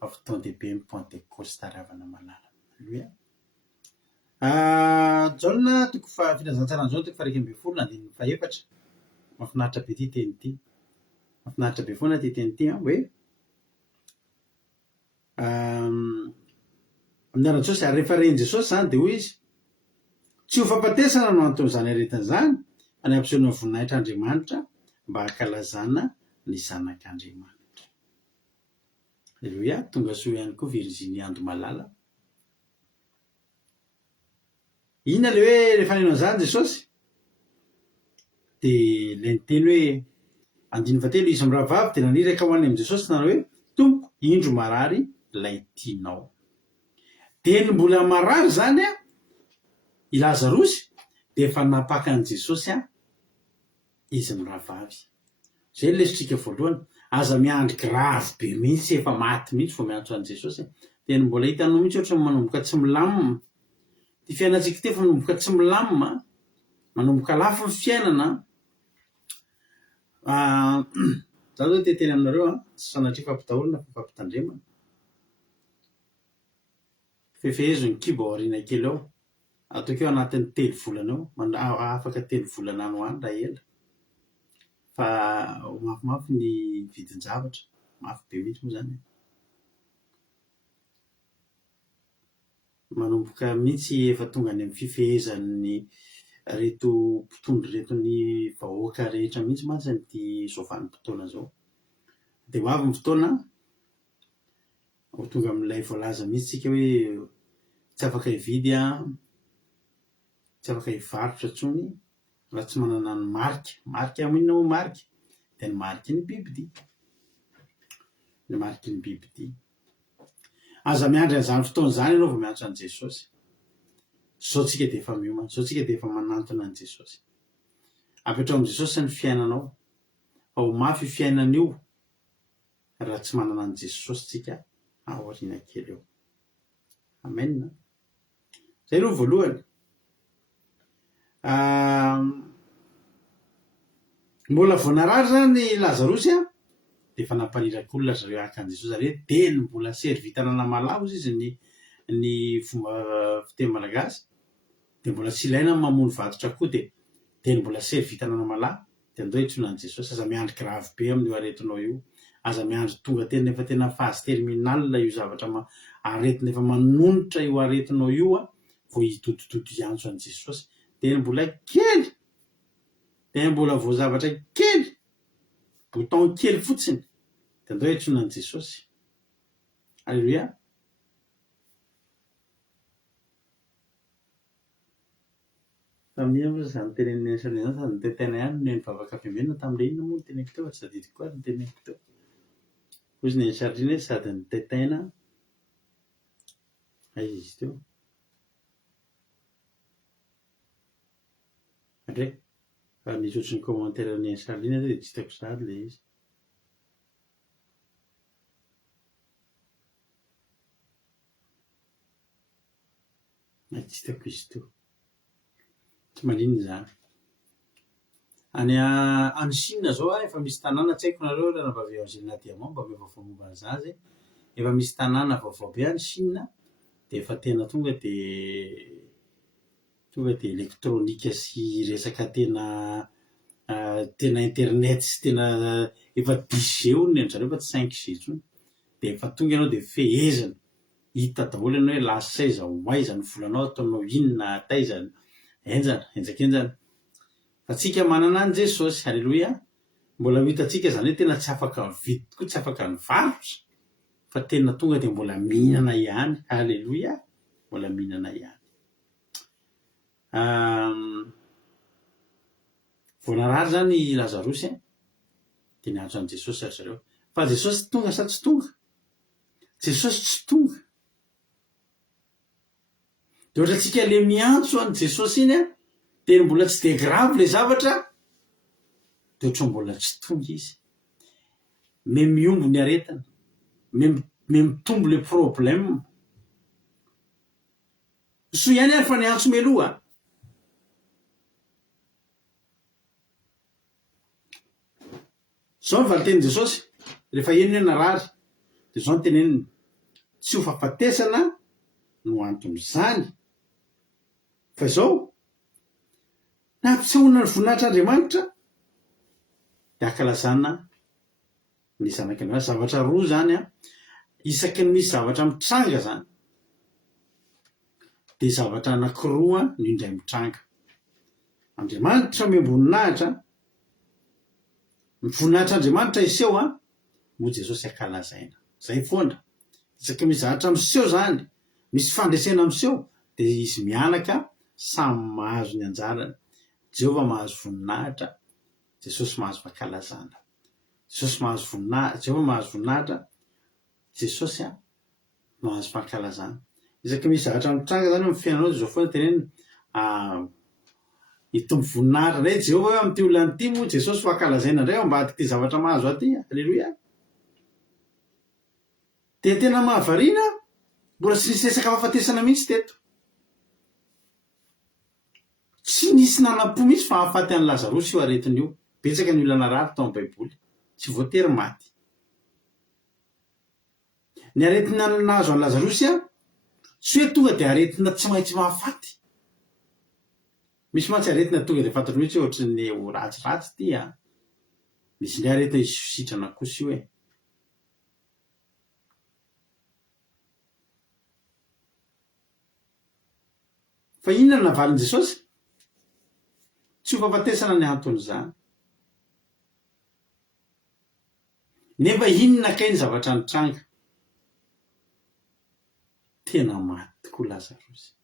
fotoan-dehibe ny Pentecoste ravana malala. Halleluia. Jauna toko filazantsarany zao toko 1 na 14 mahafinaritra be ty teny ty. Mahafinaritra be foana ty teny ty hoe amin'ny Jesosy ary rehefa reny Jesosy zany dia hoy izy tsy ho fampatesana no anton'izany aretin'izany any ampisehoana voninahitr'Andriamanitra mba hankalazana ny zanak'Andriamanitra. Halleluia. Tonga soa ihany koa Virginie Andomalala. Inona le hoe rehefa nanao an'izany Jesosy dia ilay niteny hoe 9:3 izy mirahavavy dia naniraka ho any amin'i Jesosy nanao hoe tompo indro marary ilay tianao. Dia ny mbola marary zany i Lazarosy dia efa napaka an'i Jesosy izy mirahavavy. Zay ny lesotsika voalohany aza miandry grave be mihitsy efa maty mihitsy vao miantso an'i Jesosy dia ny mbola hitanao mihitsy ohatra manomboka tsy milamina. Ty fiainantsika ty efa manomboka tsy milamina, manomboka lafo ny fiainana. Za zao te teny aminareo tsy sanatria fampitahorana fa fampitandremana. Fefehezo ny kibo aoriana kely ao ataoko eo anatin'ny 3 volana eo afaka 3 volana any ho any raha ela fa mafimafy ny vidin-javatra mafy be mihitsy moa zany. Manomboka mihitsy efa tonga any amin'ny fifehezan'ny reto mpitondro reto ny vahoaka rehetra mihitsy mantsy nyty zao vanim-potoana zao. Dia ho avy ny fotoana ho tonga amin'ilay voalaza mihitsy tsika hoe tsy afaka hividy tsy afaka hivarotra intsony raha tsy manana ny marika aminao ho marika dia ny mariky ny bibidia. Ny mariky ny bibidia. Aza miandry an'izany fotoana izany ianao vao miantso an'i Jesosy. Zao tsika dia efa miomana, zao tsika dia efa manantona an'i Jesosy. Apetrao amin'i Jesosy ny fiainanao. Ao mafy fiainana io raha tsy manana an'i Jesosy tsika aoriana kely eo. Amen. Zay aloha voalohany. Mbola vao narary zany Lazarosy dia efa nampariraka olona zareo akan'i Jesosy zareo dia ny mbola servitana malaho izy ny fomba fiteny malagasy dia mbola tsy ilaina mamono vatotra koa dia ny mbola servitana malaho dia andao hitsoina an'i Jesosy. Aza miandry grave be amin'io aretinao io. Aza miandry tonga teny efa tena phase terminale io zavatra aretina efa manonotra io aretinao io vao hidodododo hiantso an'i Jesosy dia mbola kely dia mbola vao zavatra kely bouton kely fotsiny dia andao hitsoina an'i Jesosy. Halleluia. Tamin'iny moa zany tenen'ny Salena zany tetena ihany ny bavaka fiambena tamin'ilay inona moa ny teneko teo tsy tadidiko koa ny teneko teo. Hozy ny Sarina sady ny tetena aiza izy teo. Andray fa nisy ohatry ny commentaire ny Sarina dia tsy hitako sady ilay izy. Tsy hitako izy teo. Tsy maninona izany. Any Chine zao efa misy tanàna tsy haiko nareo raha mba avy Angélina Diamant mba mivaovao momba an'izazy. Efa misy tanàna vaovao be any Chine dia efa tena tonga dia elektrônika sy resaka tena internet sy tena efa 10G hono ny anjareo fa tsy 5G intsony. Dia efa tonga ianao dia fehezana hita daholo ianao hoe lasa aiza ho aiza ny volanao ataonao inona taizany enjakenjana. Fa tsika manana an'i Jesosy. Halleloia. Mbola ho hitantsika zany hoe tena tsy afaka mividy tokoa, tsy afaka mivarotra fa tena tonga dia mbola mihinana ihany. Halleloia. Mbola mihinana ihany. voanarary zany Lazarosy dia niantso an' Jesosy ry zareo fa Jesosy tonga sa tsy tonga? Jesosy tsy tonga. Dia ohatra antsika le miantso an' Jesosy iny dia mbola tsy dia grave le zavatra dia ohatra mbola tsy tonga izy. Miombo ny aretina, mitombo le problème. So ihany ary fa niantso meloa. Zao ny valiteny Jesosy rehefa eny hoe narary dia zao ny teneniny tsy ho fahafatesana no anton'izany fa izao nampisehoana ny voninahitr'Andriamanitra dia ankalazana ny zanaky ny zavatra roa zany isaky ny misy zavatra mitranga zany dia zavatra anankiroa no indray mitranga. Andriamanitra miamboninahitra, ny voninahitr'Andriamanitra iseho mo Jesosy ankalazaina. Zay foana. Isaky misy zavatra miseho zany, misy fandresena miseho dia izy mianaka samy mahazo ny anjarany. Jehovah mahazo voninahitra, Jesosy mahazo fankalazana. Jesosy mahazo voninahitra, Jehovah mahazo voninahitra, Jesosy mahazo fankalazana. Isaky misy zavatra mitranga zany amin'ny fiainanao zao foana teneniny itombo voninahitra indray Jehovah amin'ity olona ity moa Jesosy fankalazaina indray ambadika ity zavatra mahazo aty. Alleloia. Dia tena mahavariana mbola tsy nisy resaka fahafatesana mihitsy teto. Tsy nisy nanam-po mihitsy fa hahafaty an'i Lazarosy io aretiny io. Betsaka ny olona narary tao amin'ny Baiboly, tsy voatery maty. Ny aretina nahazo an'i Lazarosy tsy hoe tonga dia aretina tsy maintsy mahafaty. Misy mantsy aretina tonga dia fantatro mihitsy ohatry ny ratsiratsy ity misy ny aretina sitrana kosa io fa inona navalin' Jesosy? Tsy ho fahafatesana ny anton'izany. Nefa inona kay ny zavatra nitranga? Tena maty tokoa Lazarosy.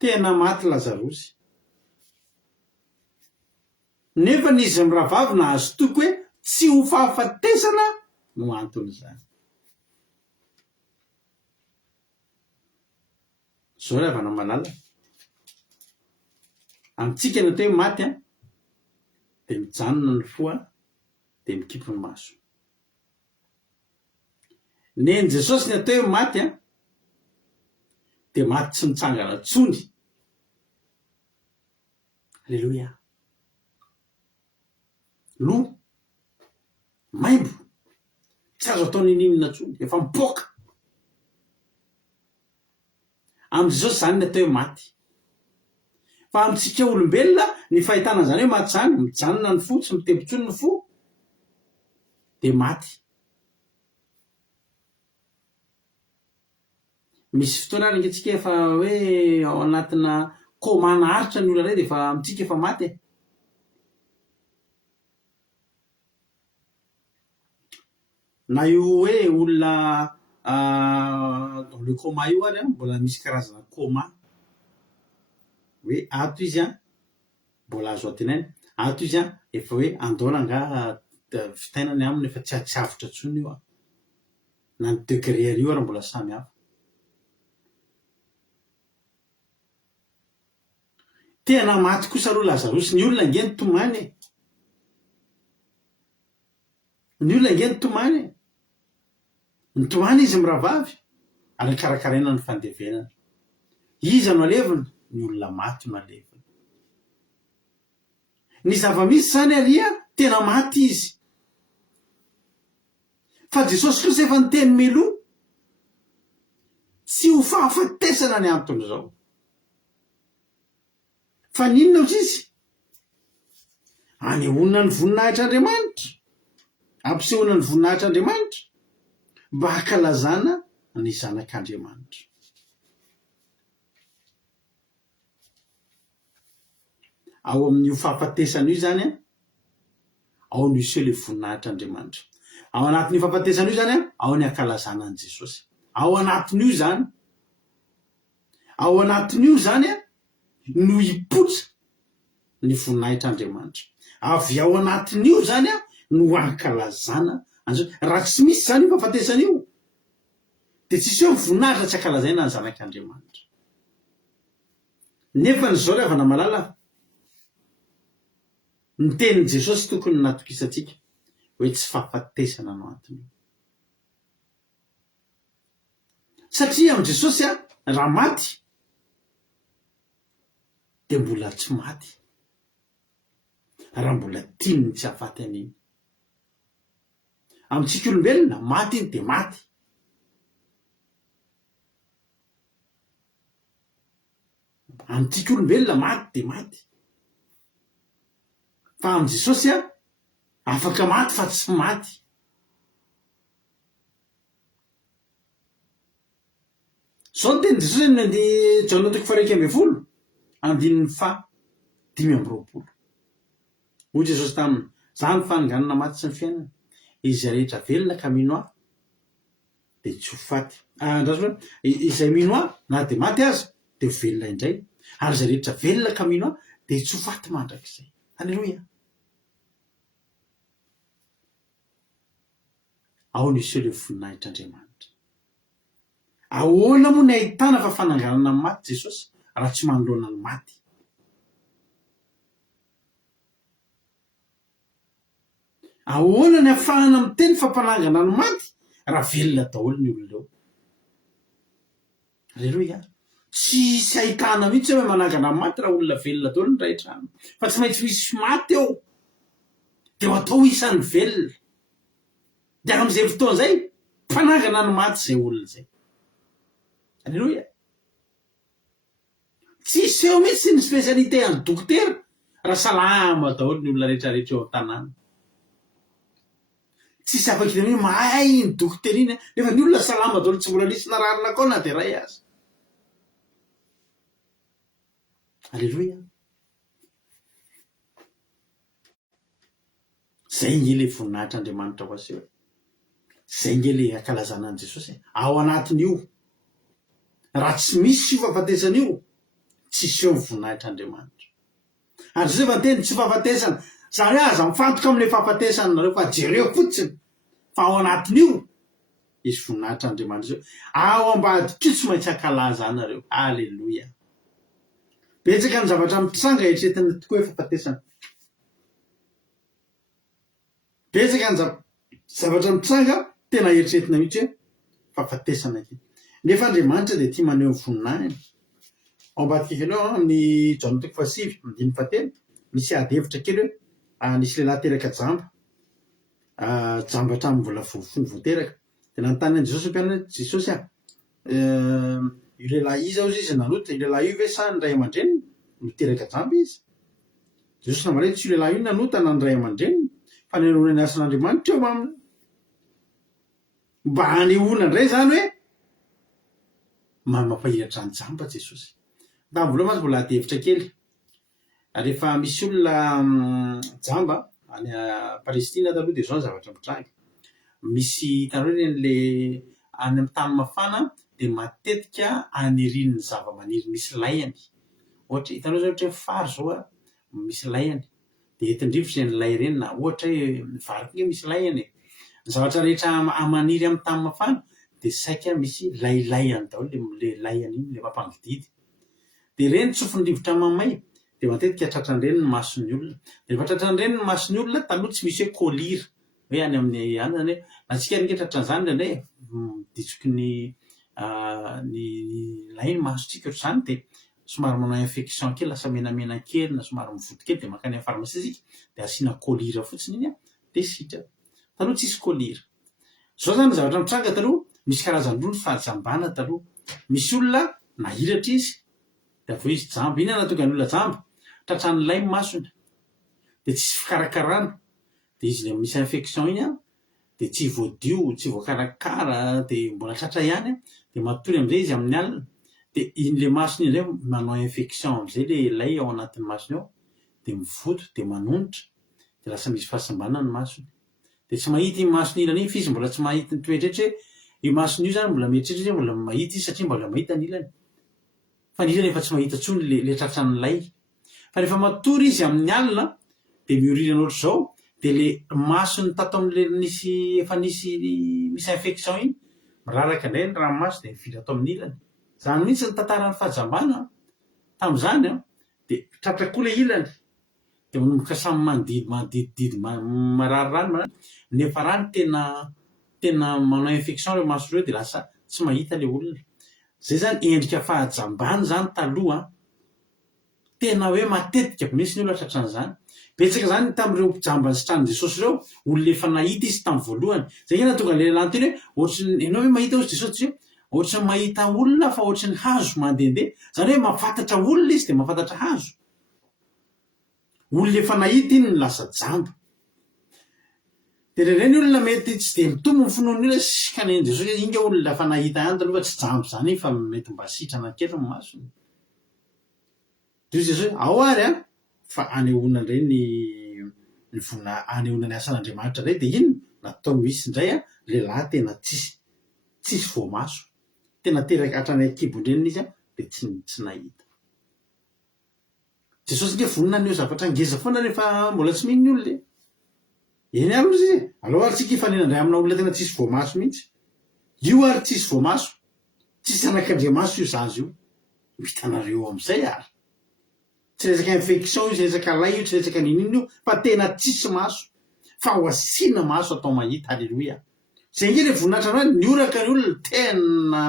Tena maty Lazarosy. Nefa n'izy miravavy nahazo toky hoe tsy ho fahafatesana no anton'izany. Zao ry havana malala. Amintsika ny atao hoe maty dia mijanona ny fo dia mikipy ny maso. Ny Jesosy ny atao hoe maty dia maty tsy mitsangana tsony. Alleluia. Lo maimbo tsy azo atao ninina tsony, efa mipoaka. Amin'ny Jesosy zany ny atao hoe maty. Fa amintsika olombelona ny fahitana zany hoe maty zany, mijanona ny fo, tsy mitebontsony ny fo dia maty. Misy fotoana ary antsika efa hoe ao anatina koma naharitra ny olona iray dia efa amintsika efa maty. Na io hoe olona dans le coma io ary mbola misy karazana coma. Hoe ato izy mbola azo atenaina, ato izy efa hoe andaona nga fitainany aminy efa tsy avotra tsony io na ny degré ary io ary mbola samy hafa. Tena maty kosa aloha Lazarosy. Ny olona nge nitomany. Ny olona nge nitomany. Nitomany izy miravavy ary nikarakaraina ny fandevenana. Iza no alevina? Ny olona maty no alevina. Ny zava-misy zany ary tena maty izy. Fa Jesosy Kristy efa niteny meloa tsy ho fahafatesana ny anton'izao. Fa ninona ozy izy? Anehoana ny voninahitr'Andriamanitra, ampisehoana ny voninahitr'Andriamanitra mba hankalazana ny zanak'Andriamanitra. Ao amin'io fahafatesana io zany ao no iseho le voninahitr'Andriamanitra. Ao anatin'io fahafatesana io zany ao ny hankalazana an' Jesosy. Ao anatin'io zany ao anatin'io zany a no hipotra ny voninahitr'Andriamanitra. Avy ao anatin'io zany a no ankalazana raha tsy misy zany io fahafatesana io de tsisy eo voninahitra tsy ankalazaina ny zanak'Andriamanitra. Nefa ny zao ravana malala ny tenin' Jesosy tokony natokisantsika hoe tsy fahafatesana no anton'io. Satria am' Jesosy a raha maty de mbola tsy maty raha mbola tiany tsy hahafaty an'iny. Amintsika olombelona maty iny de maty. Amintsika olombelona maty de maty. Fa am' Jesosy a afaka maty fa tsy maty. Zao ny teny Jesosy ny Jaona 3:12 andininy 5:20. Hoy Jesosy taminy: "Zany ny fanonganana maty sy ny fiainana. Izay rehetra velona ka mino ahy de tsy ho faty." Izay mino ahy na de maty aza de ho velona indray, ary izay rehetra velona ka mino ahy de tsy ho faty mandrakizay. Alleloia. Ao nisy eo le voninahitr'Andriamanitra. Ahoana moa ny ahitana fa fananganana ny maty Jesosy raha tsy manoloana ny maty? Ahoana ny ahafahana miteny fampanangana ny maty raha velona daholo ny olona eo? Alleloia. Tsisy ahitana mihitsy hoe manangana ny maty raha olona velona daholo ny ray trano, fa tsy maintsy misy maty eo de ho atao isan'ny velona. De am'izay fotoana zay mpanangana ny maty zay olona zay. Alleloia. Tsisy eo mihitsy ny spesialite any dokotera raha salama daholo ny olona rehetrarehetra eo an-tanàna. Tsisy afaka hitany hoe mahay ny dokotera iny nefa ny olona salama daholo tsy mbola nisy nararina kao na de ray aza. Alleloia. Zay nge le voninahitr'Andriamanitra ho aseho. Zay nge le ankalazana an' Jesosy ao anatin'io. Raha tsy misy io fahafatesana io, tsisy eo ny voninahitr'Andriamanitra. Ary Jesosy efa niteny tsy fahafatesana, zany hoe aza mifantoka am'le fahafatesana nareo fa jereo fotsiny fa ao anatin'io isy voninahitr'Andriamanitra io. Ao ambadik'io tsy maintsy ankalaza anareo. Alleloia. Betsaka ny zavatra mitranga eritreretiny tokoa hoe fahafatesana. Betsaka ny zavatra mitranga tena eritreretina mihitsy hoe fahafatesana ity. Nefa Andriamanitra de tia maneho ny voninahiny. Ao ambadika iveleo amin'ny Jaona 7:3 misy adihevitra kely hoe nisy lehilahy teraka jamba. Jamba hatramin'ny mbola fony voateraka. De nanontany an' Jesosy mpianatra hoe: "Jesosy io lehilahy io zao izy nanota, io lehilahy io ve sa ny ray aman-dreniny no teraka jamba izy?" Jesosy namareny: "Tsy io lehilahy io nanota na ny ray aman-dreniny, fa ny anoana asan'Andriamanitra eo aminy." Mba hanehoana indray zany hoe mampahiratra ny jamba Jesosy. Tamin'ny voalohany mbola adihevitra kely. Rehefa misy olona jamba any Palestina taloha de zao ny zavatra mitranga. Misy hitanareo le any amin'ny tany mafana de matetika anirin'ny zava-maniry misy lainy. Ohatra hitanareo zao ohatra hoe fary zao misy lainy. De etin-drivotra ny lay ireny, na ohatra hoe vaky nge misy lainy. Ny zavatra rehetra maniry amin'ny tany mafana de saika misy laylayany daholo le layany iny le mampangididy. De reny tsofin'ny rivotra mamay de matetika tratran'ireny ny mason'ny olona. De rehefa tratran'ireny ny mason'ny olona taloha tsy misy hoe kolira hoe any amin'ny any zany hoe natsika nge tratran'izany ndray miditsoky ny lay ny masontsika ohatr'izany de somary manao infection kely, lasa menamena kely na somary mivoto kely de makany amin'ny pharmacie isika de asiana kolira fotsiny iny de sitrana. Taloha tsisy kolira. Zao zany zavatra mitranga taloha, misy karazany roa ny fahajambana taloha. Misy olona nahiratra izy de avy eo izy jamba. Iny nahatonga ny olona jamba, tratran'ny lay masony de tsisy fikarakarana. De izy le misy infection iny de tsy voadio, tsy voakarakara de mbola tratra ihany de matory am'izay izy amin'ny alina. De iny le masony iny zay manao infection am'izay le lay ao anatin'ny masony ao de mivoto de manonotra de lasa misy fahasambanana ny masony. De tsy mahita iny masony ilany iny, izy mbola tsy mahita ny toetr'etra hoe io masony io zany mbola mieritreritra hoe mbola mahita izy satria mbola mahita ny ilany. fa nirana efa tsy mahita tsony le tratran'lay fa rehefa matory izy amin'ny alina de miorirana ohatr' zao de le masony tato am'le efa misy infection iny miraraka indray ny ranomaso de mifindra ato amin'ny ilany zany mihitsy ny tantaran'ny fahajambana tam'zany de tratrakoa le ilany de manomboka samy manodidididy mararirany nefa rany tena manao infection reo maso reo de lasa tsy mahita le olona zay zany endrika fahajambany zany taloha tena hoe matetika misy ny olona tratran'zany betsaka zany tam'ireo mpijambany sy tran'i Jesosy reo olona efa nahita izy tamy voalohany zay ngena tonga lehilahy teny hoe ohatrany ianao hoe mahita ozy Jesosy ohatrany mahita olona fa ohatrany hazo mandehandeha zany hoe mafantatra olona izy de mafantatra hazo olona efa nahita iny ny lasa jamba de reny olona mety tsy de mitombo ny finoany olona sy kaneny Jesosy inga olona fa nahita ihany taloha tsy jambo zany fa mety mba sitrana kely ny masony Jesosy ao ary fa anehoana indray ny vona anehoana ny asan'Andriamanitra indray de ino natao misy indray lehilahy tena tsisy voamaso tena teraka hatrany akibondreniny izy de tsy nahita Jesosy nge vonina an'io zavatra ngeza foana rehefa mbola tsy mino ny olona eny ary izy aleo ary tsika ifanena indray amina olona tena tsisy voamaso mihitsy io ary tsisy voamaso tsisy anak'Andriamaso io zazy io hitanareo am'izay ary tsy resaka infection io tsy resaka lay io tsy resaka ninino io fa tena tsisy maso fa ho asiana maso atao mahita halleloia zay nge le voninahitra anao ny oraka ny olona tena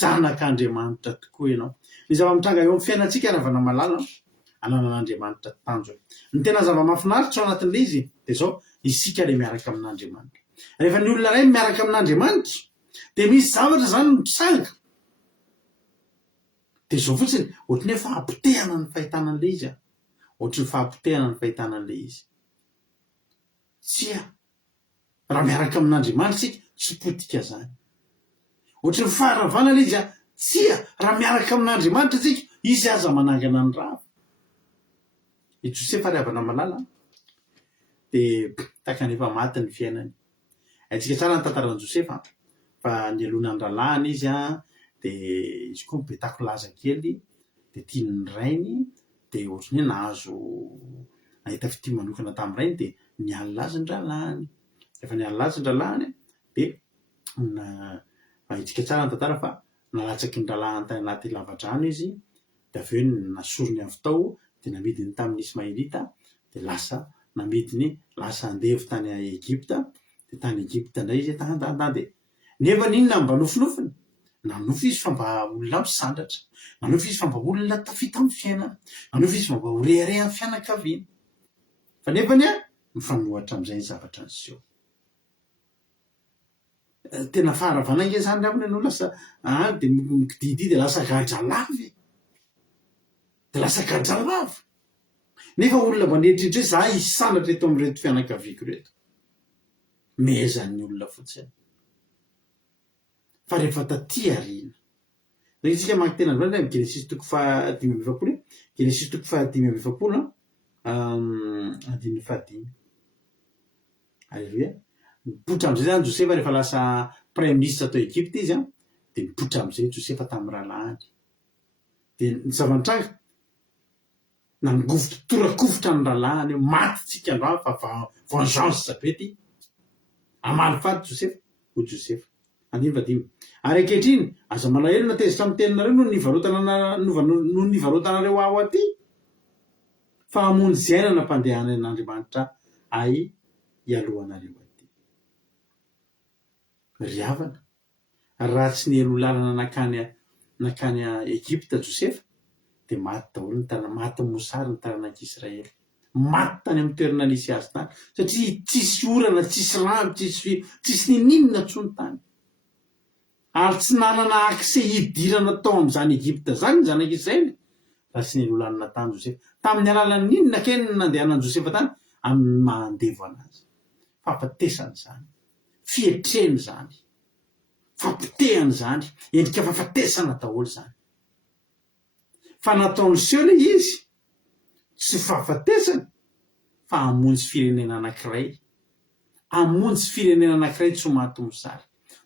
zanak'Andriamanitra tokoa ianao ny zava-mitranga eo amin'ny fiainantsika aravana malala ananan'Andriamanitra tanjona ny tena zava-mahafinaritra ao anatin'le izy de zao isika le miaraka amin'Andriamanitra rehefa ny olona ray miaraka amin'Andriamanitra de misy zavatra zany mitrisanga de zao fotsiny ohatrany hoe fahampotehana ny fahitanan'le izy ohatrany fahampotehana ny fahitanan'le izy tsia raha miaraka amin'Andriamanitra sika tsy potika zany ohatrany faharavana le izy tsia raha miaraka amin'Andriamanitra sika izy aza manangana ny rava i Josefa ry havana malala de takanefa maty ny fiainany aitsika tsara ny tantaran'i Josefa fa nialona ny ralahany izy de izy koa mipetako laza kely de tiany rainy de ohatrany hoe nahazo nahita fitia manokana tamin'ny rainy de niala lazy ny ralahany rehefa niala lazy ny ralahany de itsika tsara ny tantara fa nalatsaky ny ralahany tany anaty lavadrano izy de aveo nasorony avy tao de namidiny tamin'ny Ismaelita de lasa namidiny lasa andevy tany Egypta de tany Egypta indray izy de nefa ninona mba nofinofiny nanofy izy fa mba olona misandratra nanofy izy fa mba olona tafita amin'ny fiainana nanofy izy fa mba horeare amin'ny fianakaviana fa nefany mifanohatra am'izay ny zavatra an'zao tena faharavana nge zany aminy anao lasa de mikididy de lasa gadralavy de lasa gadralava nefa olona mba neritreritry hoe za hisandratra eto am'reto fianakaviako reto mezan'ny olona fotsiny fa rehefa taty arina zay isika manky tena androany amy Genesis toko fahadimy amby efapolo Genesis toko fahadimy amby efapolo andiny fahadimy alleluia mipotra am'izay zany Josefa rehefa lasa premier ministre atao Egypte izy de mipotra am'izay Josefa tamin'ny ralahany de ny zava-nitranga nangovotra torakovotra ny ralahany maty tsika androany fa vengeance zabety amaly faty Josefa ho Josefa andiny fahadimy ary ankehitriny aza malahelo natezitra amin'ny teninareo no nivarotanareo aho aty fa hamonjy iainana mpandehanany an'Andriamanitra ay ialohanareo aty ry havana raha tsy nihelo lalana nakany Egypta Josefa de maty daholo maty mosary ny taranak'Israely maty tany amin'ny toerana nisy azy tany satria tsisy orana tsisy rano tsisy nininona tsony tany ary tsy nanana akse hidirana tao am'izany Egypta zany ny zanak'Israely raha tsy nilolanana tany Josefa tamin'ny alalan'ny ninona keny ny nandehanan'i Josefa tany amin'ny mahandevo anazy fahafatesany zany fietreny zany fampitehany zany endrika fahafatesana daholo zany fa nataony seho le izy tsy fahafatesany fa hamonjy firenena anankiray hamonjy firenena anankiray tsy ho maty mosary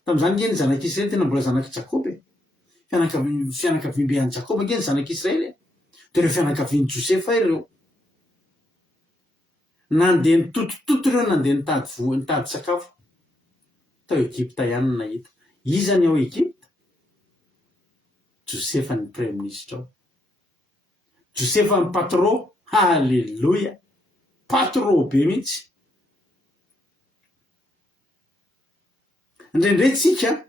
tam'izany nge ny zanak'Israely tena mbola zanaky Jakoby fianakaviam-bean'i Jakoba nge ny zanak'Israely. De ireo fianakavian'i Josefa ireo nandeha nitotototo ireo nandeha nitady sakafo tao Egypta ihany nahita. Iza ny ao Egypta? Josefa ny premier ministre ao. Josefa ny patron. Halleloia, patron be mihitsy. Indraindray tsika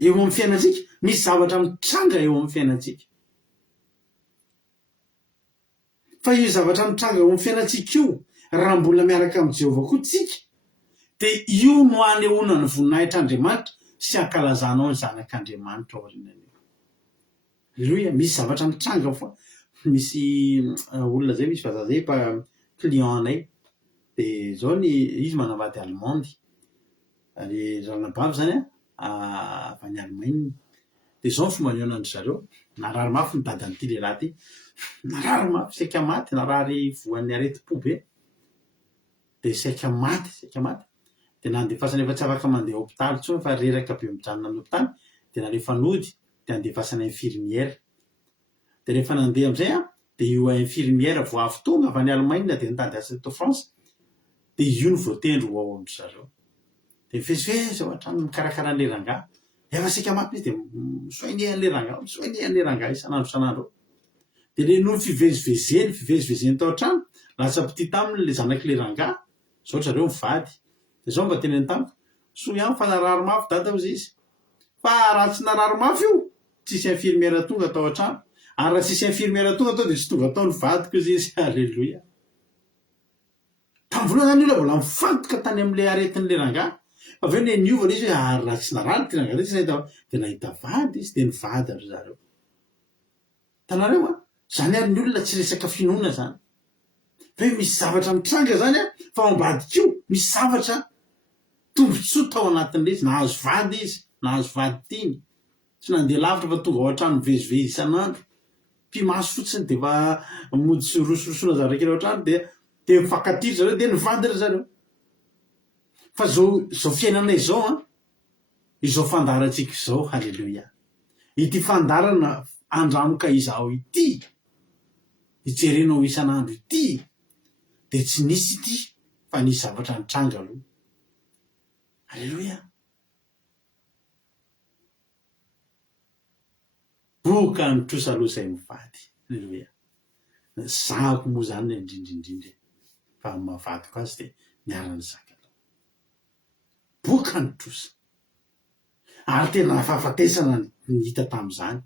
eo amin'ny fiainantsika misy zavatra mitranga eo amin'ny fiainantsika. Fa io zavatra mitranga eo amin'ny fiainantsika io raha mbola miaraka amin'ny Jehovah koa tsika, de io no anehoana ny voninahitr'Andriamanitra sy ankalazanao ny zanak'Andriamanitra ao aorianany. Halleloia, misy zavatra mitranga fa misy olona zay, misy vazaha zay client anay, de zao ny izy manambady Allemandy, ary ranabavy zany avy any Allemagne. De zao ny fomba anehoana andry zareo, narary mafy ny dadan'ity lehilahy ty, narary mafy saika maty, narary voan'ny areti-po be, de saika maty. De nandefasany efa tsy afaka mandeha hôpitaly tsony fa reraka be mijanona amin'ny hôpitaly, de nalefa nody de andefasany infirmière. De rehefa nandeha am'izay de io infirmière vo avy tonga avy any Allemagne de nitady asa teto France, de io ny voatendro ao amindry zareo. De mivezivezy ao an-trano mikarakara an'le rangahy, efa saika maty izy de misoiny an'le rangahy isan'andro. De le no fivezivezeny tao an-trano, lasa petit taminy le zanak'le rangahy, zao zareo mivady. De zao mba teneny tamiko, soa ihany fa narary mafy dada hozy izy. Fa raha tsy narary mafy io, tsisy infirmière tonga tao an-trano. Ary raha tsisy infirmière tonga tao de tsy tonga tao ny vadiko izy izy. Halleloia. Tamin'ny voalohany zany io mbola mifantoka tany amin'le aretin'le rangahy. Avy eo ne niova izy hoe ary raha tsy narary ty rangahy ty tsy nahita, de nahita vady izy de nivady ry zareo. Tanareo zany ary ny olona tsy resaka finoana zany. Fa hoe misy zavatra mitranga zany fa ambadika io misy zavatra tombotsoa tao anatin'le izy, nahazo vady izy, nahazo vady tiny. Tsy nandeha lavitra fa tonga ao an-trano mivezivezy isan'andro. Mpimaso fotsiny de fa mody sy rosorosona zavatra kely ao an-trano de mifankatiry zareo de nivady ry zareo. Fa zao fiainana izao izao fandarantsika izao, halleloia. Ity fandarana andramoka izao ity, ijerenao isan'andro ity, de tsy nisy ity fa nisy zavatra nitranga aloha. Halleloia. Boka ny trosa aloha zay mivady. Halleloia. Zahako moa zany indrindrindrindra fa mavadiko azy de miarany zaka aloha. Boka ny trosa. Ary tena nafahafatesana ny hita tam'izany.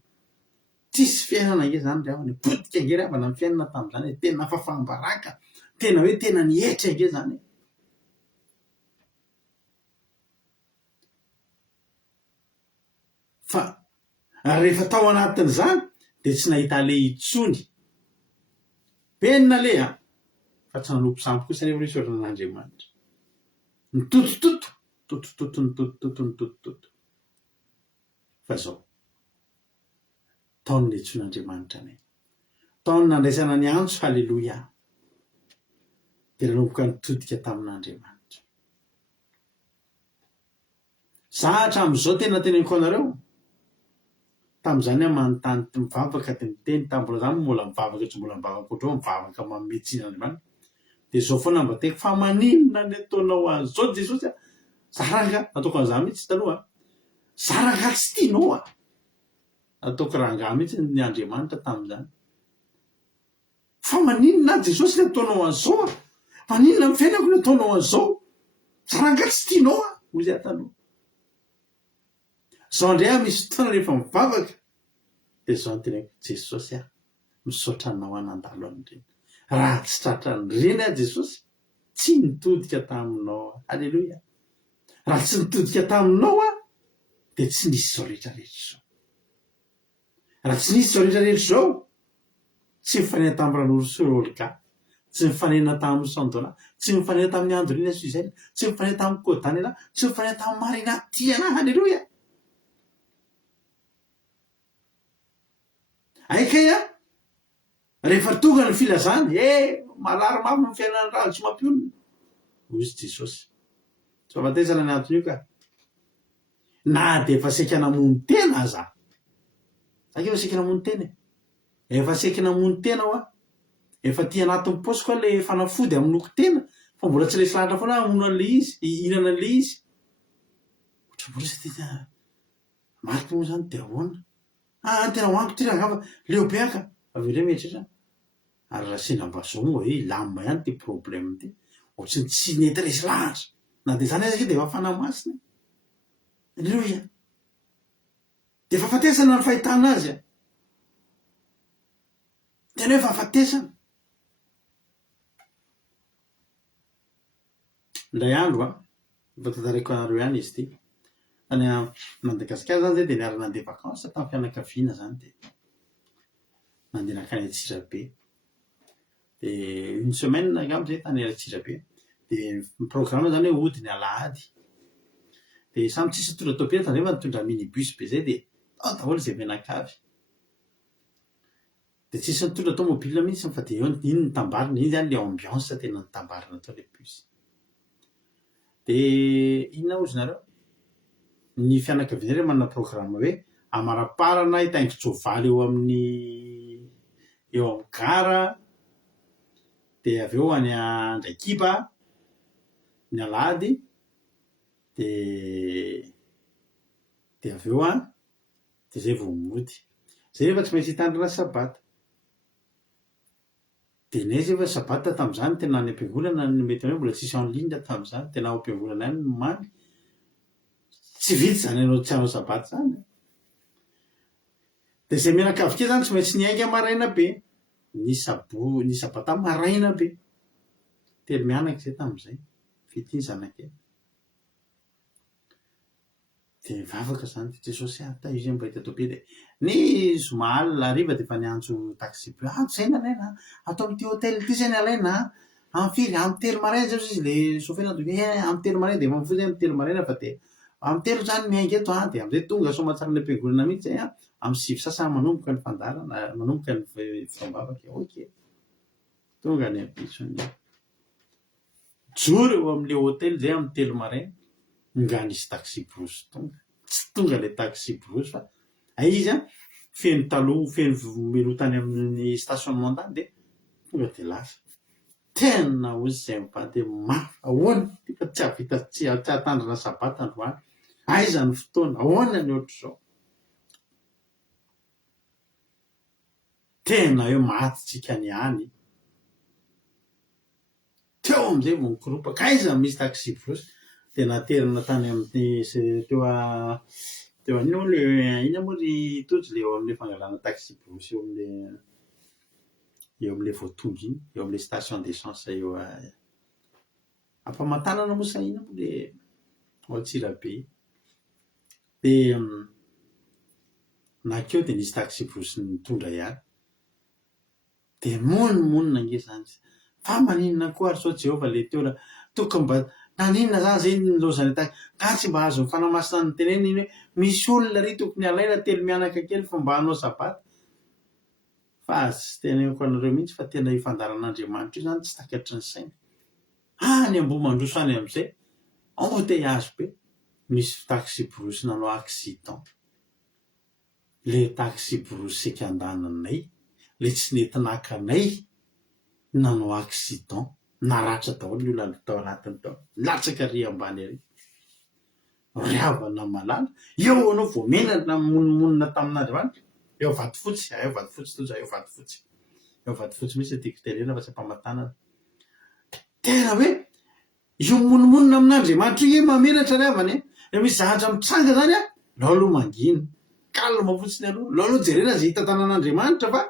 Tsisy fiainana nge zany ry avany, potika nge ry avana ny fiainana tam'izany, tena nafafahambaraka, tena hoe tena nietra nge zany. Fa rehefa tao anatin'izany de tsy nahita le itsony. Penina le fa tsy nanompo sampy kosa nefa misy orana an'Andriamanitra. Nitotototo. Fa zao taony ny itson'Andriamanitra ne. Taony nandraisana ny antso, halleloia. De nanomboka nitodika tamin'Andriamanitra. Za hatram'izao tena teneniko anareo. Tam'izany manontany mivavaka de miteny, tambola zany mbola mivavaka tsy mbola mivavaka ohatrao mivavaka manome tsin'Andriamanitra. De zao foana mba teko fa maninona ny ataonao an'izao Jesosy? Zaranga ataoko an'izany mihitsy taloha. Zaranga tsy tianao ataoko rangahy mihitsy ny Andriamanitra tam'izany. Fa maninona Jesosy ny ataonao an'izao? Maninona ny fiainako ny ataonao an'izao? Zaranga tsy tianao hozy taloha. Zao ndray misy fotoana rehefa mivavaka de zao ny teneko, Jesosy misaotra anao anandalo an'ireny. Raha tsy tratran'ireny Jesosy, tsy nitodika taminao. Halleloia. Raha tsy nitodika taminao de tsy nisy zao rehetrarehetra zao. Raha tsy nisy zao rehetrarehetra zao, tsy mifanena tamin'ny ran'olo sy Olga, tsy mifanena tamin'ny Sandola, tsy mifanena tamin'ny Andrina Suzelle, tsy mifanena tamin'ny Kodana, tsy mifanena tamin'ny Marina Tiana. Halleloia. Aika rehefa tonga ny filazany, malary mafy ny fiainan'ny rano tsy mampionona. Hozy Jesosy. Tsy fahafatesana ny antony io ka. Na de efa saika namono tena aza, Efa seky namono tena efa seky namono tena ho a efa ty anatin'ny paosy koa le fanafody amin'ny loko tena fa mbola tsy lesy lahatra foana amono an'le izy ihinana an'le izy ohatry mbola sy tena mariky moa zany de ahoana tena hoaniko ty raha gafa leo be aka avele mieritreritra ary raha senam-bazaongo hoe lamba ihany ty problème ty ohatriny tsy nety resy lahatra na de zany azy de efa fanamasina alleluia de efa afatesana ny fahitana azy tena hoe efa afatesana ndray andro efa tantariko anareo ihany izy ty tany Madagasikara zany zay de niara nandeha vacances tamin'ny fianakaviana zany de nandeha nakany Antsirabe de une semaine angamba zay tany Antsirabe de ny programme zany hoe ody ny alahady de samy tsisy tondra tôpileta nefa nitondra minibus be zay de daholo zay menakavy de tsisy nitondra tomobile mihitsy fa de eo iny nitambarina iny zany le ambiance tena nitambarina tao le bus de inona ozy nareo ny fianakaviana reo manana programme hoe amaraparana hitaingin-tsoavaly eo amin'ny gara de avy eo any Andraikiba ny alahady de avy eo de zay vao mody zay rehefa tsy maintsy hitandrina sabata de nezy efa sabata tam'izany tena any am-piangolana ny mety hoe mbola tsisy en ligne tam'izany tena ao am-piangolana any no mamy tsy vitsy zany anao tsy hanao sabata zany de zay menakavy ke zany tsy maintsy niainga maraina be ny sabata maraina be telo mianaka zay tam'izay fitiny zanakely de mivavaka zany ty Jesosy ta izy mba hita tôpily ny zoma alina hariva de efa niantso taxi be zay nalaina atao am'ty hôtel ty zay nalaina am'firy amy telo maraina zay izy le sofena amy telo maraina de efa mifoy zay amy telo maraina fa de amy telo zany miainga eto de am'izay tonga soamantsara ny am-piangolana mihitsy zay amy sivy sasany manomboka ny fandarana manomboka ny fitambavaka ok tonga ny ampitsony joro eo am'le hôtel zay amy telo maraina nga nisy taxi brosy tonga tsy tonga le taxi brosy fa izy feno taloha feno melotany amin'ny stationnement tany de tonga de lasa tena ozy zay mivady mafy ahoana ty fa tsy avita tsy hatandrina sabata androany aiza ny fotoana ahoana ny ohatry zao tena hoe matytsika ny any teo am'izay vo mikoropaka aiza misy taxi brosy de naterina tany amin'ny teo anina moa le ina moa ry tojo le eo amin'le fangalana taxi brosy eo am'le voatongy iny eo am'le station d'essence eo Ampamantanana moa sa ina moa le ao Antsirabe de nakeo de nisy taxi brosy nitondra ihany de monina nge zany fa maninona koa ary sao Jehova le teo tokony mba naninona zany zay nilozany taxi ka tsy mba azo mifanamasina ny teneny iny hoe misy olona ry tokony alaina telo mianaka kely fa mba hanao sabata fa azy teneniko anareo mihitsy fa tena ifandaran'Andriamanitra io zany tsy takatry ny saina ny Ambohimandroso any am'izay embouteillage be misy taxi brosy nanao accident le taxi brosy seky andananay le tsy nety nakanay nanao accident naratra daholo ny olona tao anatiny tao latsaka ry ambany ary ryavana malala eo anao vo menana monina tamin'Andriamanitra eo vato fotsy eo vato fotsy toja eo vato fotsy mihitsy tiako tenena fa tsy ampamantanana tena hoe io monimonina amin'Andriamanitra io mamenatra ry havany reha misy zahatra mitsanga zany lao aloha mangina kalma fotsiny aloha lao aloha jerena zay hita tanan'Andriamanitra fa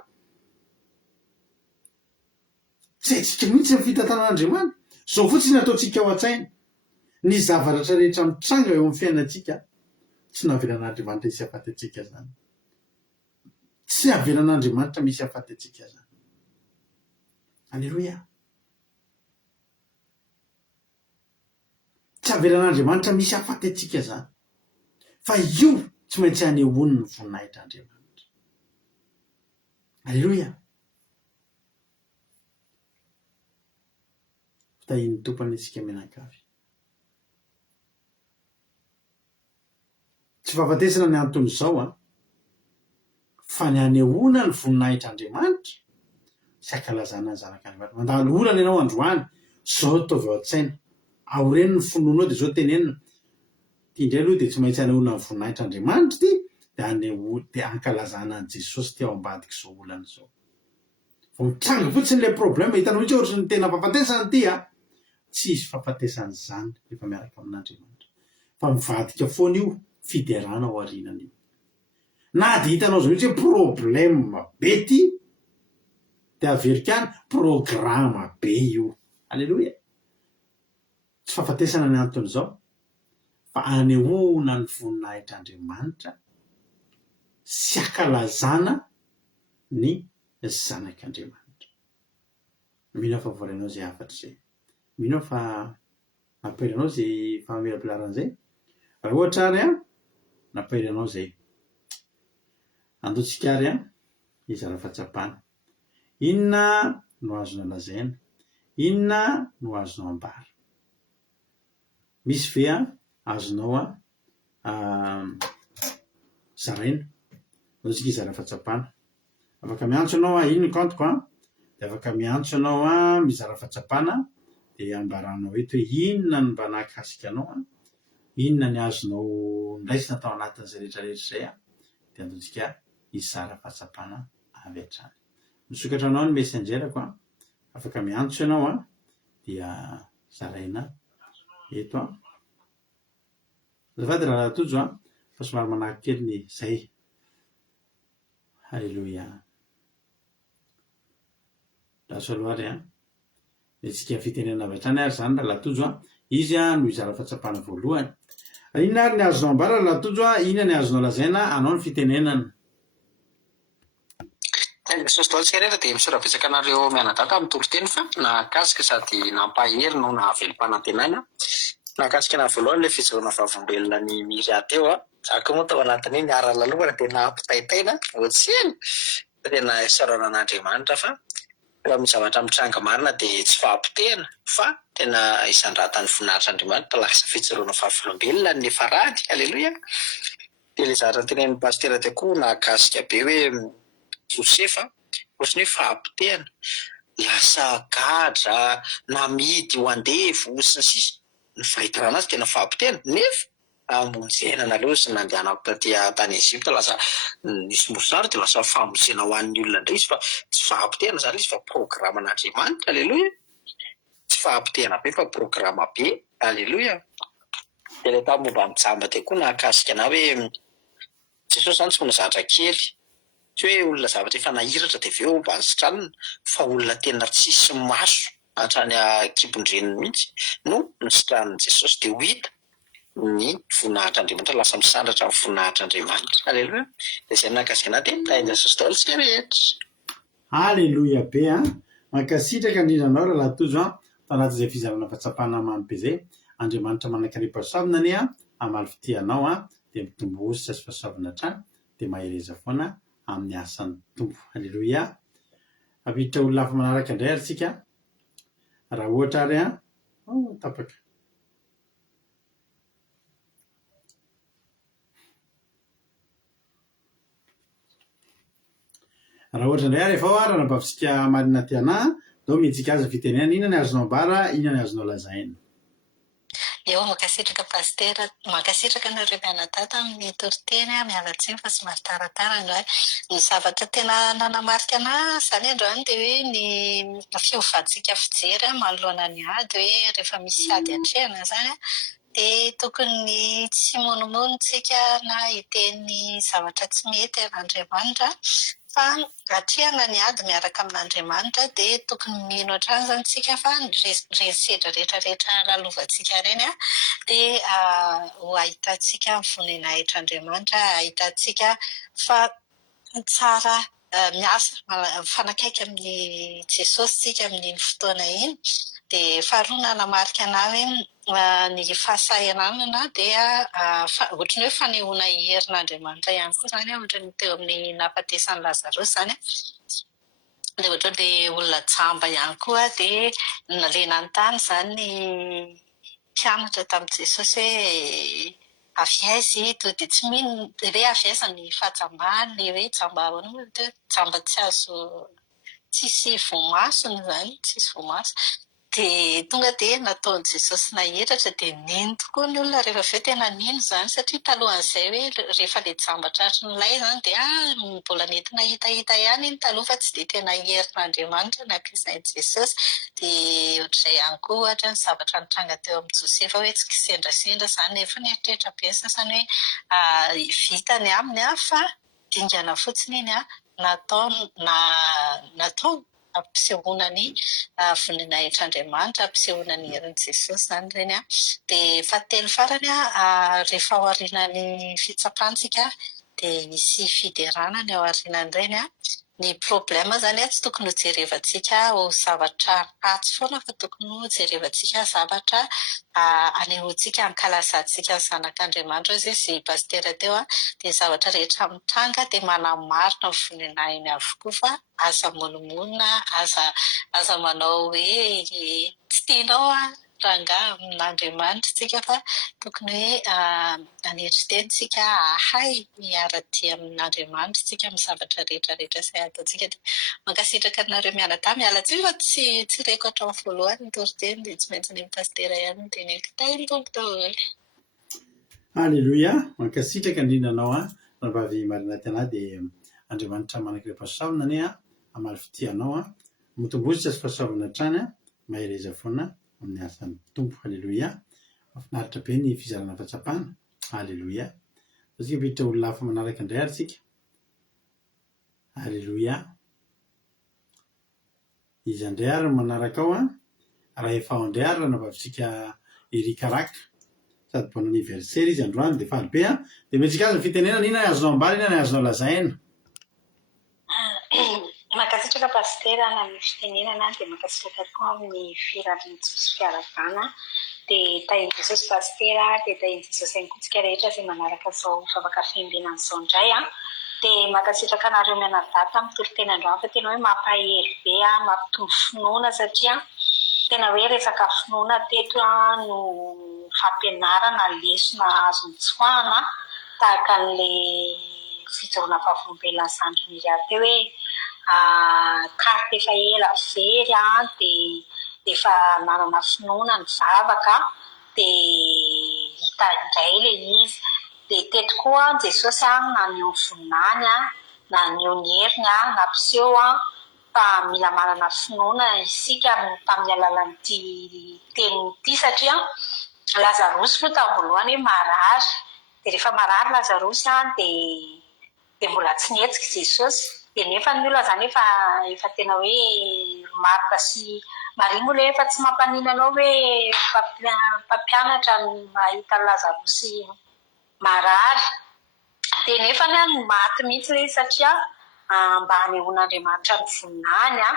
zay tsika mihitsy ny fitantanan'Andriamanitra zao fotsiny ataotsika ao an-tsaina ny zavatra rehetra mitsanga eo amin'ny fiainantsika tsy navelan'Andriamanitra misy afaty atsika zany tsy avelan'Andriamanitra misy afaty atsika zany alleloia tsy avelan'Andriamanitra misy afaty atsika zany fa io tsy maintsy hanehoany ny vonahitr'Andriamanitra alleloia tahiny tompony atsika menakavy tsy fahafatesana ny antony zao fa ny anehoana ny voninahitr'Andriamanitra sy akalazana ny zanak'Andriamanitra. Mandalo olana ianao androany, zao ataovy ao an-tsaina, ao reny ny finoanao dia zao tenenina. Ty indray aloha dia tsy maintsy anehoana ny voninahitr'Andriamanitra ty, dia ankalazana an Jesosy ty ao ambadika izao olana izao. Vao mitranga fotsiny ilay problème, hitanao mihitsy ohatrany tena fahafatesana ty a, tsy izy fahafatesana izany rehefa miaraka amin'Andriamanitra. Fa mivadika foana io fiderana ao aorianana io. Na dia hitanao zao mihitsy hoe problème be ty, dia averika any programa be io. Alleloia. Tsy fahafatesana ny anton'izao, fa anehoana ny voninahitr'Andriamanitra sy akalazana ny zanak'Andriamanitra. Mino fa voaranao zay afatra zay. Mino fa nampairanao zay famelapilaran'izay. Raha ohatra ary a, nampairanao zay. Andotsika ary a, izara fahatsapana. Inona no azonao lazaina? Inona no azonao ambara? Misy ve a azonao zaraina? Andotsika izara fahatsapana. Afaka miantso anao a, ino kantoko a? Dia afaka miantso anao mizara fahatsapana, dia ambaranao eto hoe inona no mba nahakasika anao a, inona ny azonao ndraisina tao anatin'izay rehetrarehetra izay a, dia andotsika izara fahatsapana avy hatrany. Misokatra anao ny messengerako a, afaka miantso ianao a, dia zaraina eto a. Azafady raha tojo a, fa somary manaky kely ny zay. Halleluia. Raso aloary a, etsika fitenena avy hatrany ary zany lahatoj a, izy a no izara fahatsapana voalohany. Inona ary ny azonao ambara lahatoj a, inona ny azonao lazaina anao ny fitenenana? Jesosy taontsika rehetra dia misorabetsaka anareo mianadaty amin'ny toro-teny fa nahakasika sady nampahery no nahavelom-panantenana. Nahakasika na voalohany ilay fijoroana vavolombelona ny Miria teo a. Zaka moa tao anatin'iny niara-lalomana dia nampitaitaina ohatsiny. Tena isaorana an'Andriamanitra fa rehefa misy zavatra mitranga marina dia tsy fahampitehana fa tena isandratan'ny voninahitr'Andriamanitra lasa fijoroana vavolombelona ny farady. Alleluia. Dia ilay zavatra tenenin'ny pastera teo koa nahakasika be hoe Josefa ohatrany hoe fahampitehana, lasa gadra, namidy ho andevy sy ny sisa. Ny fahitana anazy tena fahampitehana nefa amonjenana aloha sy nandehanako taty tany Ezipta lasa nisy mosary dia lasa famonjena ho an'ny olona indray izy fa tsy fahampitehana zany izy fa programan'Andriamanitra. Alleluia. Tsy fahampitehana be fa programa be. Alleluia. Dia ilay tamin'ny momba mijamba teo koa nahakasika na hoe Jesosy zany tsy mbola zatra kely. Tsy hoe olona zavatra efa nahiratra dia avy eo mba azotranina fa olona tena tsisy maso hatrany kibon-dreniny mihitsy no nisitran'i Jesosy dia ho hita ny voninahitr'Andriamanitra, lasa misandratra amin'ny voninahitr'Andriamanitra. Alleluia. Dia izay nahakasika anahy dia tain'i Jesosy daholo isika rehetra. Alleluia be a. Mankasitraka indrindra anao raha latojo a, tao anatin'izay fizarana fahatsapana mamy be zay. Andriamanitra manankarem-pahasoavana anie a, amaly fitianao a, dia mitombo ositra sy fahasoavana hatrany, dia mahereza foana amin'ny asan'ny tompo. Alleluia. Aviditra olona hafa manaraka indray ary tsika. Raha ohatra ary a, tapaka. Raha ohatra indray ary efa ao ary nampavisika marina ty anahy, dao mihetsika azy fitenena, inona ny azonao ambara, inona ny azonao lazaina? Eo mankasitraka pastera, mankasitraka anareo mianadaty amin'ny toro-teny mialatsiny fa sy mary taratara androany. Ny zavatra tena nanamarika anahy izany androany dia hoe ny fiofantsika fijery manoloana ny ady hoe rehefa misy ady hatrehana izany dia tokony tsy monomonontsika na hiteny zavatra tsy mety an'Andriamanitra fa hatrehana ny ady miaraka amin'Andriamanitra dia tokony mino hatrany izany tsika fa ny resadra rehetrarehetra lalovantsika ireny dia ho ahitantsika voninahitr'Andriamanitra, ahitantsika fa tsara miasa mifanakaiky amin'ny Jesosy tsika amin'iny fotoana iny. Dia faharoa nanamarika anahy hoe ny fahasahiranana dia ohatrany hoe fanehoana herin'Andriamanitra ihany koa izany ohatrany teo amin'ny nahafatesan'i Lazarosy izany. Dia ohatra dia olona jamba ihany koa dia nalena ny tany izany ny mpianatra tamin'i Jesosy hoe avy aizy to dia tsy mino hoe avy aiza ny fahajambahany le hoe jamba ahoana moa hoe jamba tsy azo tsisy voamasony izany tsisy voamaso dia tonga dia nataon'i Jesosy nahiratra dia nino tokoa ny olona rehefa avy eo tena nino izany satria talohan'izay hoe rehefa ilay jamba tratry ny lay izany dia mbola nentina hitahita ihany iny taloha fa tsy dia tena herin'Andriamanitra ny ampiasain'i Jesosy dia ohatr'izay ihany koa ohatra ny zavatra nitranga teo amin'ny Josefa hoe tsy kisendrasendra izany nefa nieritreritra be ny sasany hoe vitany aminy fa dingana fotsiny iny natao ampisehoana ny voninahitran'Andriamanitra ampisehoana ny herin'i Jesosy izany ireny dia fahatelo farany rehefa ao aorian'ny fitsapantsika dia misy fideranany ao aorianan'ireny ny problema izany tsy tokony ho jerevantsika ho zavatra ratsy foana fa tokony ho jerevantsika zavatra anehoantsika ankalazantsika ny zanak'Andriamanitra hoy izy pastera teo dia zavatra rehetra mitranga dia manamarina ny voninahiny avokoa fa aza monomonina aza manao hoe tsy tianao rangahy amin'Andriamanitra tsika fa tokony hoe aneritrerentsika ahay miara-tia amin'Andriamanitra tsika amin'ny zavatra rehetrarehetra izay ataontsika dia mankasitraka anareo mianadahy miala tsiny fa tsy reko hatramin'ny voalohany ny toriteny dia tsy maintsy ny pastera ihany ny teneniko tainy tompo daholo. Alleluia, mankasitraka indrindra anao rahavavy marina tena dia Andriamanitra manakireo pasaona ane amaly fitianao motombositra sy fahasoavana hatrany mahereza foana amin'ny asan'ny tompo. Alleluia, mahafinaritra be ny fizarana fahatsapana. Alleluia, tsika biditra olona hafa manaraka indray ary tsika. Alleluia, izy andray ary manaraka ao raha efa ao indray ary navavitsika erikaraka sady bon anniversaire izy androany dia faly be dia metsika azy ny fitenenana ina azonao ambala ina ny azonao lazaina. Mankasitraka pastera na amin'ny fitenenana dia mankasitraka koa amin'ny firan'ny Jesosy fiaravana dia tahin'i Jesosy pastera dia tahin'i Jesosy ihany koa tsika rehetra izay manaraka izao vavaka fiambinana izao indray dia mankasitraka anareo mianadahy amin'ny toriteny androany fa tena hoe mampahery be mampitombo finoana satria tena hoe resaka finoana teto no fampianarana lesona azo mitsoahana tahaka an'ilay fijoroana vavolombelona zandry miriary teo hoe karty efa ela very dia efa nanana finoana ny zavaka dia hita indray ilay izy dia teto koa Jesosy naneho ny voninahiny naneho ny heriny nampiseho fa mila manana finoana isika tamin'ny alalan'ity tenin'ity satria Lazarosy moa tamin'ny voalohany hoe marary dia rehefa marary Lazarosy dia mbola tsy nihetsika Jesosy dia nefa ny olona izany efa tena hoe Marta sy Maria moa efa tsy mampanina anao hoe mpampianatra mahita Lazarosy marary dia nefa maty mihitsy ilay satria mba hanehoan'Andriamanitra ny voninahiny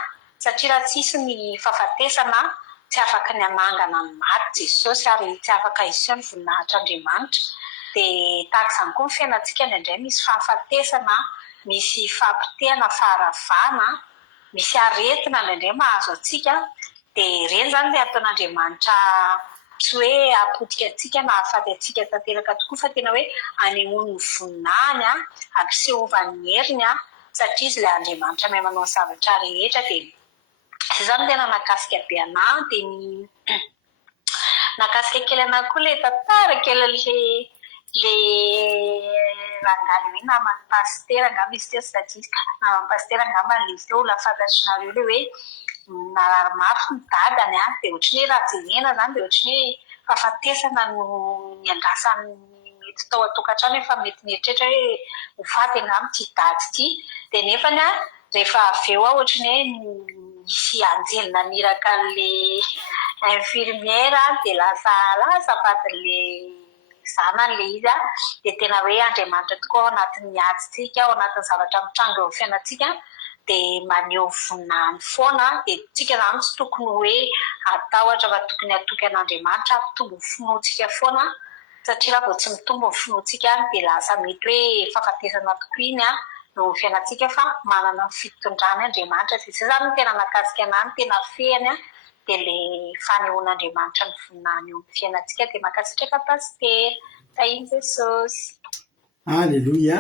satria raha tsisy ny fahafatesana tsy afaka ny hanangana ny maty Jesosy ary tsy afaka hiseho ny voninahitr'Andriamanitra dia tahaka izany koa ny fiainantsika indraindray misy fahafatesana misy fampitehana faharavana misy aretina indraindray mahazo antsika dia ireny izany dia ataon'Andriamanitra tsy hoe apotika antsika na hahafaty antsika tanteraka tokoa fa tena hoe hanehoany ny voninahiny ampisehovany heriny satria izy ilay Andriamanitra mahay manao zavatra rehetra dia izay izany tena nakasika be anahy dia ny nakasika kely anahy koa ilay tantara kely ilay rangaly hoe naman'ny pastera angamba izy teo sy dadisika naman'ny pastera angamba ilay izy teo olona fantatrareo ilay hoe narary mafy ny dadany dia ohatry ny hoe raha jenena izany dia ohatry ny hoe fahafatesana no ny andrasany mety tao an-tokantrano efa mety mieritreritra hoe ho faty angamba ity dady ity dia nefany rehefa avy eo ohatry ny hoe misy anjely naniraka an'ilay infirmière dia lasa vadin'ilay zanan'ilay izy dia tena hoe Andriamanitra tokoa ao anatin'ny adintsika ao anatin'ny zavatra mitranga eo amin'ny fiainantsika dia maneho voninahiny foana dia tsika izany tsy tokony hoe atahotra fa tokony atoky an'Andriamanitra ampitombo ny finoantsika foana satria raha vao tsy mitombo ny finoantsika dia lasa mety hoe fahafatesana tokoa iny no fiainantsika fa manana ny fitondrany Andriamanitra izay izany no tena nakasika anahy ny tena fehany dia ilay fanehoan'Andriamanitra ny voninahiny eo amin'ny fiainantsika dia mankasitraka pastera. Tainy Jesosy. Alleluia.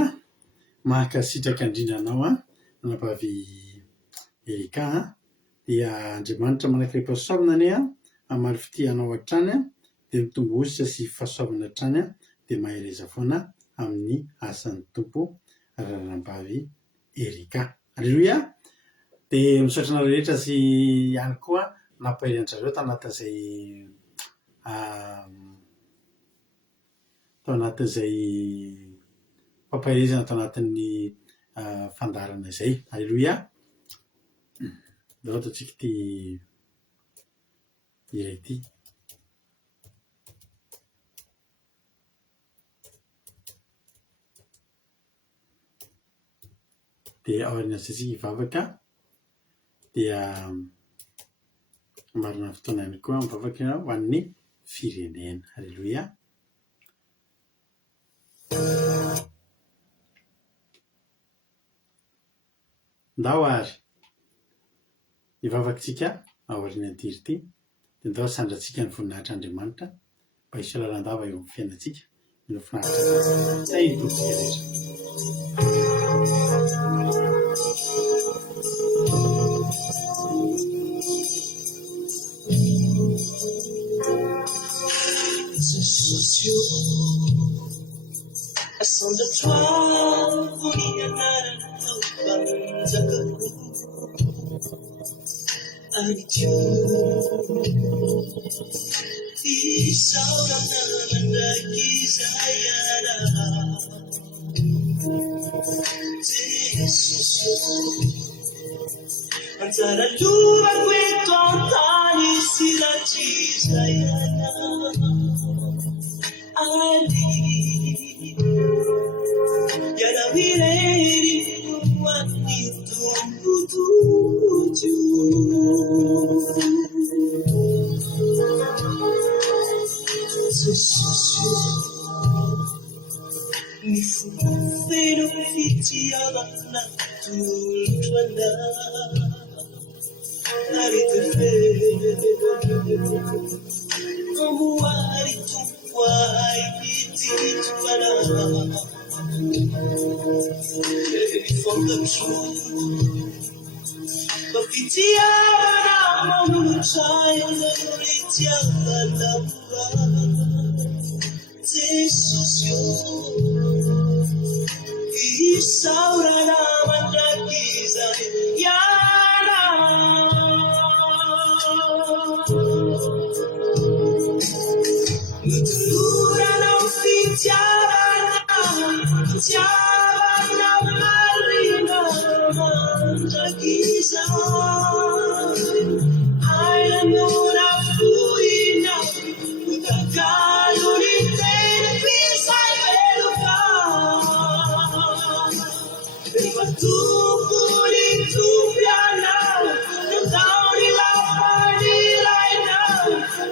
Mahakasitraka indrindra anao nampavy Erika dia Andriamanitra manakaipa fahasoavana anie amaly fitianao hatrany dia mitombo ositra sy fahasoavana hatrany dia mahereza foana amin'ny asan'ny tompo raharambavy Erika. Alleluia. Dia misaotra anareo rehetra sy ihany koa nampahery-anjareo tanatin'izay fampaherezana tao anatin'ny fandarana izay. Alleluia. Dao ataontsika ity iray ity. Dia aoriana antsika hivavaka dia marina fotoana ihany koa mivavaka ho an'ny firenena. Alleluia. Ndao ary hivavakantsika aoriana antiry ity dia ndao sandratsika ny voninahitr'Andriamanitra mba hisy lalandava eo amin'ny fiainantsika no finaritra zay tomponsika rehetra. Asante toi, unianara banzakaku. Anitiu, isaura nanda kisayara. Jesus, antara lura kwe kontani sila kisayara. Ali yana vireri wani tumbutu susu nifufeno fitiala na tulutwana naritefe omuwari tukwai ititwana. From the truth, but Vitiana, Mama, child, and Ritiana, Jesus, you Isaura, Mandakiza, Yana. Lura, no Vitiana, Tiana, Marina, Mandakiza, Ainanura, Fuina, Utakayurite, Pisa, Eluka, Eva tu, Puri, tu, Piana, Nutauri, La Party, right now,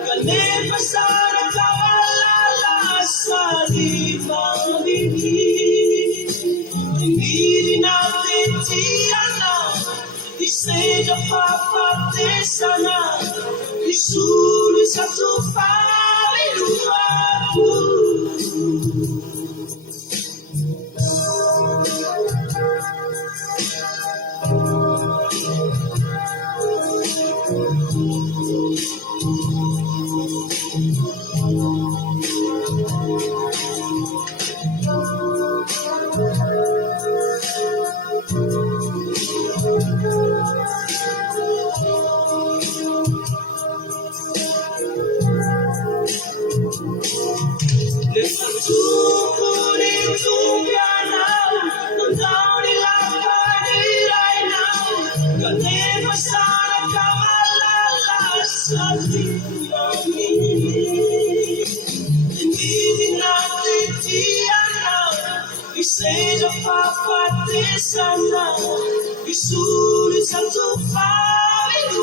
Kanepa, Sana, Kavala, Sadi, Mavini. Nina Vitiana, he said of Papa Tesana, he soon is up to far in he said of Papa Tesana, he soon is up to far in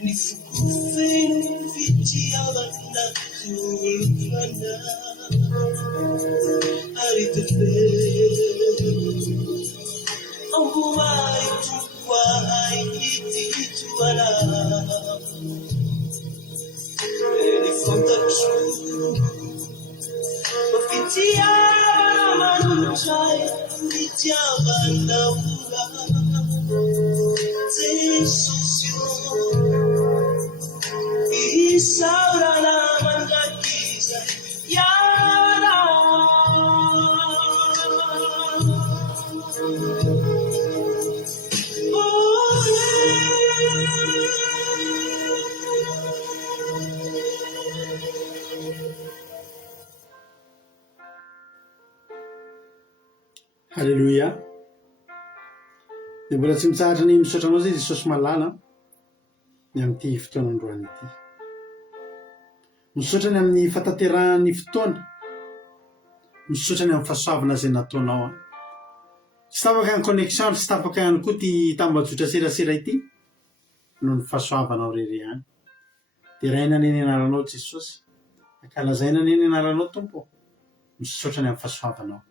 Nifukufenu vitiala na tulana aritefe Amuari tukwa haiti tuana Manutrai nitiavana ula Jesusio Isaurana mangakiza Yara Halleluja. Dia mbola tsy mitsahatra ny misaotra anao zay Jesosy malala ny amin'ity fotoana androany ity. Misaotra ny amin'ny fataterahan'ny fotoana, misaotra ny amin'ny fahasoavana zay nataonao. Tsy tapaka ny connexion, tsy tapaka ihany koa ty tambajotra serasera ity noho ny fahasoavanao rery ihany. Dia raina ny anaranao Jesosy, ankalazaina ny anaranao Tompo, misaotra ny amin'ny fahasoavanao.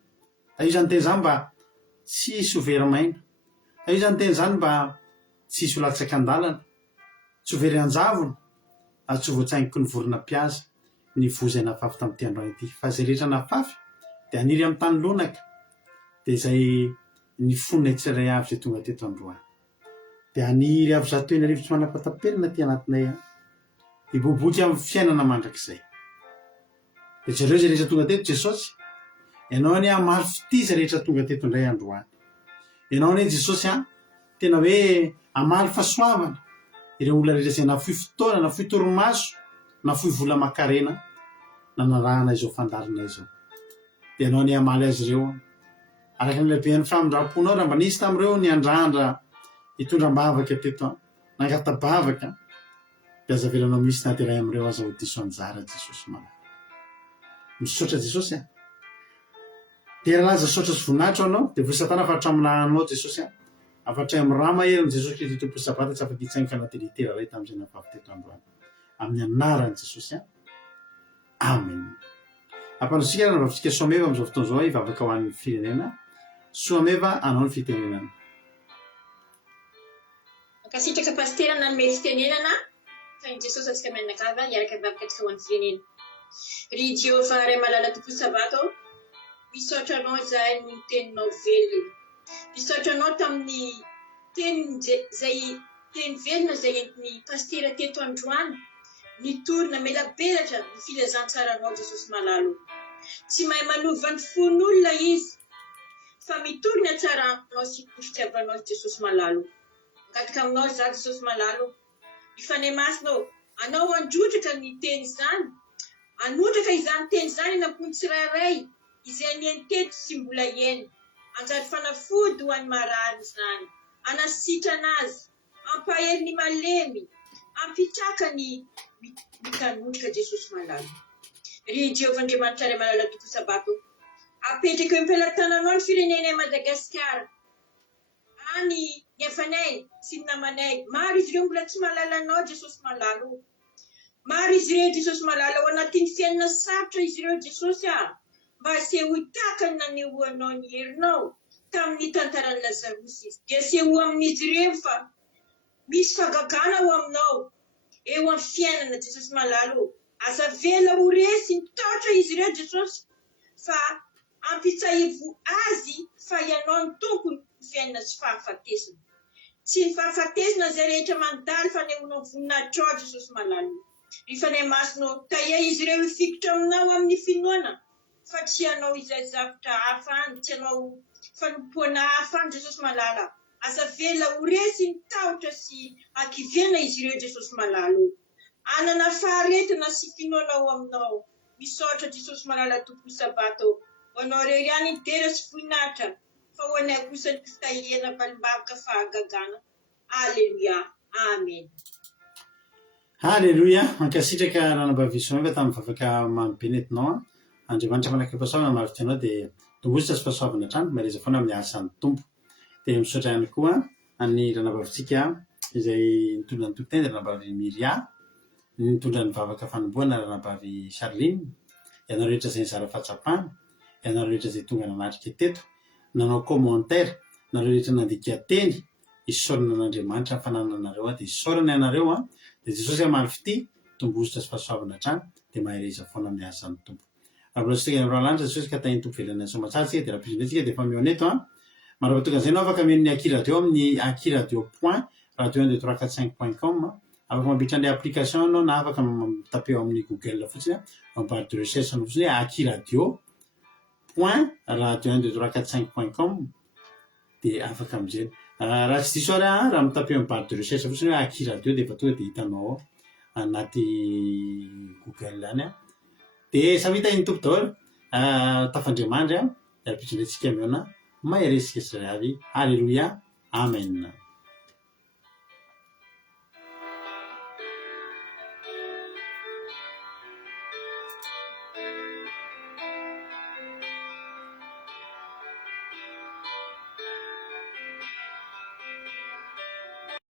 Io zany teny zany mba tsy hisy overmaina. Io zany teny zany mba tsy hisy latsaka andalana, tsy overy anjavona, ary tsy voatsaingiky ny vorona piaza ny voza nafafy tamin'ity androany ity. Fa zay rehetra nafafy dia aniry amin'ny tany lonaka, dia zay ny fonina tsirairay avy zay tonga teto androany. Dia aniry avy zato eny arivo tsy manapatapelina ty anatinay iboboky amin'ny fiainana mandrakizay. Dia jereo zay rehetra tonga teto Jesosy, ianao any mafy ty zay rehetra tonga teto indray androany. Ianao ane Jesosy tena hoe amaly fahasoavana ireo olona rehetra zay nafoy fotoana, nafoy torimaso, nafoy vola makarena nanarahana izao fandarina izao. Dia ianao any amaly azy ireo araka ny lehiben'ny famindraponao raha mba nisy tamin'ireo ny andrandra hitondram-bavaka teto nangatabavaka, dia azavelanao misy na dia ray amin'ireo aza ho diso anjara Jesosy mana. Misaotra Jesosy dia laza saotra sy voninahitra anao, dia voasatana afatra aminanao Jesosy afatra amin'ny raha maherin'i Jesosy Kristy Tompo sabata tsy afaka hitsaingy fanateritera ray tamin'izay nafafy teto androany. Amin'ny anaran'i Jesosy. Amen. Ampandrotsika raha navavitsika soameva amin'izao fotoana izao hivavaka ho an'ny firenena. Soameva anao ny fitenenana. Makasitraka pastera nanome fitenenana fa ny Jesosy atsika mianakava hiaraka hivavaka atsika ho an'ny firenena. Ry Jehovah ray malala tompo sabato, misaotra anao zahay ny teninao velona. Misaotra anao tamin'ny teny zay teny velona zay entin'ny pastera teto androany, nitorina melabelatra ny filazantsaranao Jesosy malalo. Tsy mahay manova ny fon'olona izy, fa mitorina tsaranao sy ny fitiavanao Jesosy malalo. Angataka aminao za Jesosy malalo, mifanahy masinao, anao androtraka ny teny zany, anotraka izany teny zany nampony tsirairay izay nieny teto sy mbola eny. Anjary fanafody ho an'ny marary izany, anasitrana azy, ampahery ny malemy, ampitraka ny mitanotrika Jesosy malalo. Ry Jehovah Andriamanitra ray malala tompo sabato, apetraka eo am-pelantananao ny firenenay Madagasikara. Any ny afanay sy ny namanay, maro izy ireo mbola tsy malala anao Jesosy malalo. Maro izy ireo Jesosy malala ao anatin'ny fiainana sarotra izy ireo Jesosy mba sehoitaka ny nanehoanao ny herinao tamin'ny tantaran'ny Lazarosy. Dia seho amin'izy ireo fa misy fagagana ho aminao eo amin'ny fiainana Jesosy malalo. Aza vela ho resy ny taotra izy ireo Jesosy fa ampitsahivo azy fa ianao ny tompony ny fiainana sy fahafatesana. Tsy ny fahafatesana zay rehetra mandalo fa nehoanao voninahitrao Jesosy malalo. Mifanahy masinao, taia izy ireo hifikotra aminao amin'ny finoana, fa tsy ianao izay zavatra hafa any, tsy ianao fanompoana hafa any Jesosy malala. Aza vela ho resy ny tahotra sy hakiviana izy ireo Jesosy malalo. Anana faharetana sy finoana ao aminao. Misaotra Jesosy malala tompo sabato, ho anao rery ihany ny dera sy voninahitra, fa ho anay kosa ny fitahirana valimbavaka fahagagana. Alleluia. Amen. Halleluja. Mankasitraka ranam-bavisoameva tamin'ny vavaka mamy netinao. Andriamanitra manaky pasoavana maritra anao dia tongositra sy pasoavana trano mareza foana amin'ny asan'ny tompo. Dia misaotra ihany koa any ranam-bavitsika izay nitondra ny tompoteny ranam-bavy Miria, nitondra ny vavaka fanomboana ranam-bavy Charline, ianao rehetra izay nizara fahatsapana, ianao rehetra izay tonga nanatrika teto, nanao commentaire, nareo rehetra nandika teny, isaorana an'Andriamanitra ny fanananareo dia isaorana ianareo dia Jesosy amaly fity tombositra sy fahasoavana trano dia mahereza foana amin'ny asan'ny tompo. avolosika ny rahalanitra sosika tainy tompo velana somatsaritsika dia rapizindretsika dia efa mioneto maravatokana zay no afaka amin'ny akiradio amin'ny akiradio point radio 1 2 3 4 5.com afaka mambitra an'ilay application anao na afaka tapeo amin'ny Google fotsiny barre de recherche anao fotsiny hoe akiradio point radio 1 2 3 4 5.com dia afaka amin'izay raha tsy diso ary raha mitapeo amin'ny barre de recherche fotsiny hoe akiradio dia efa tonga dia hitanao anaty Google any dia samy hita iny tompo daholo tafandriamandry rapitrindratsika miona maheresika sy ray avy. Alléluia. Amen.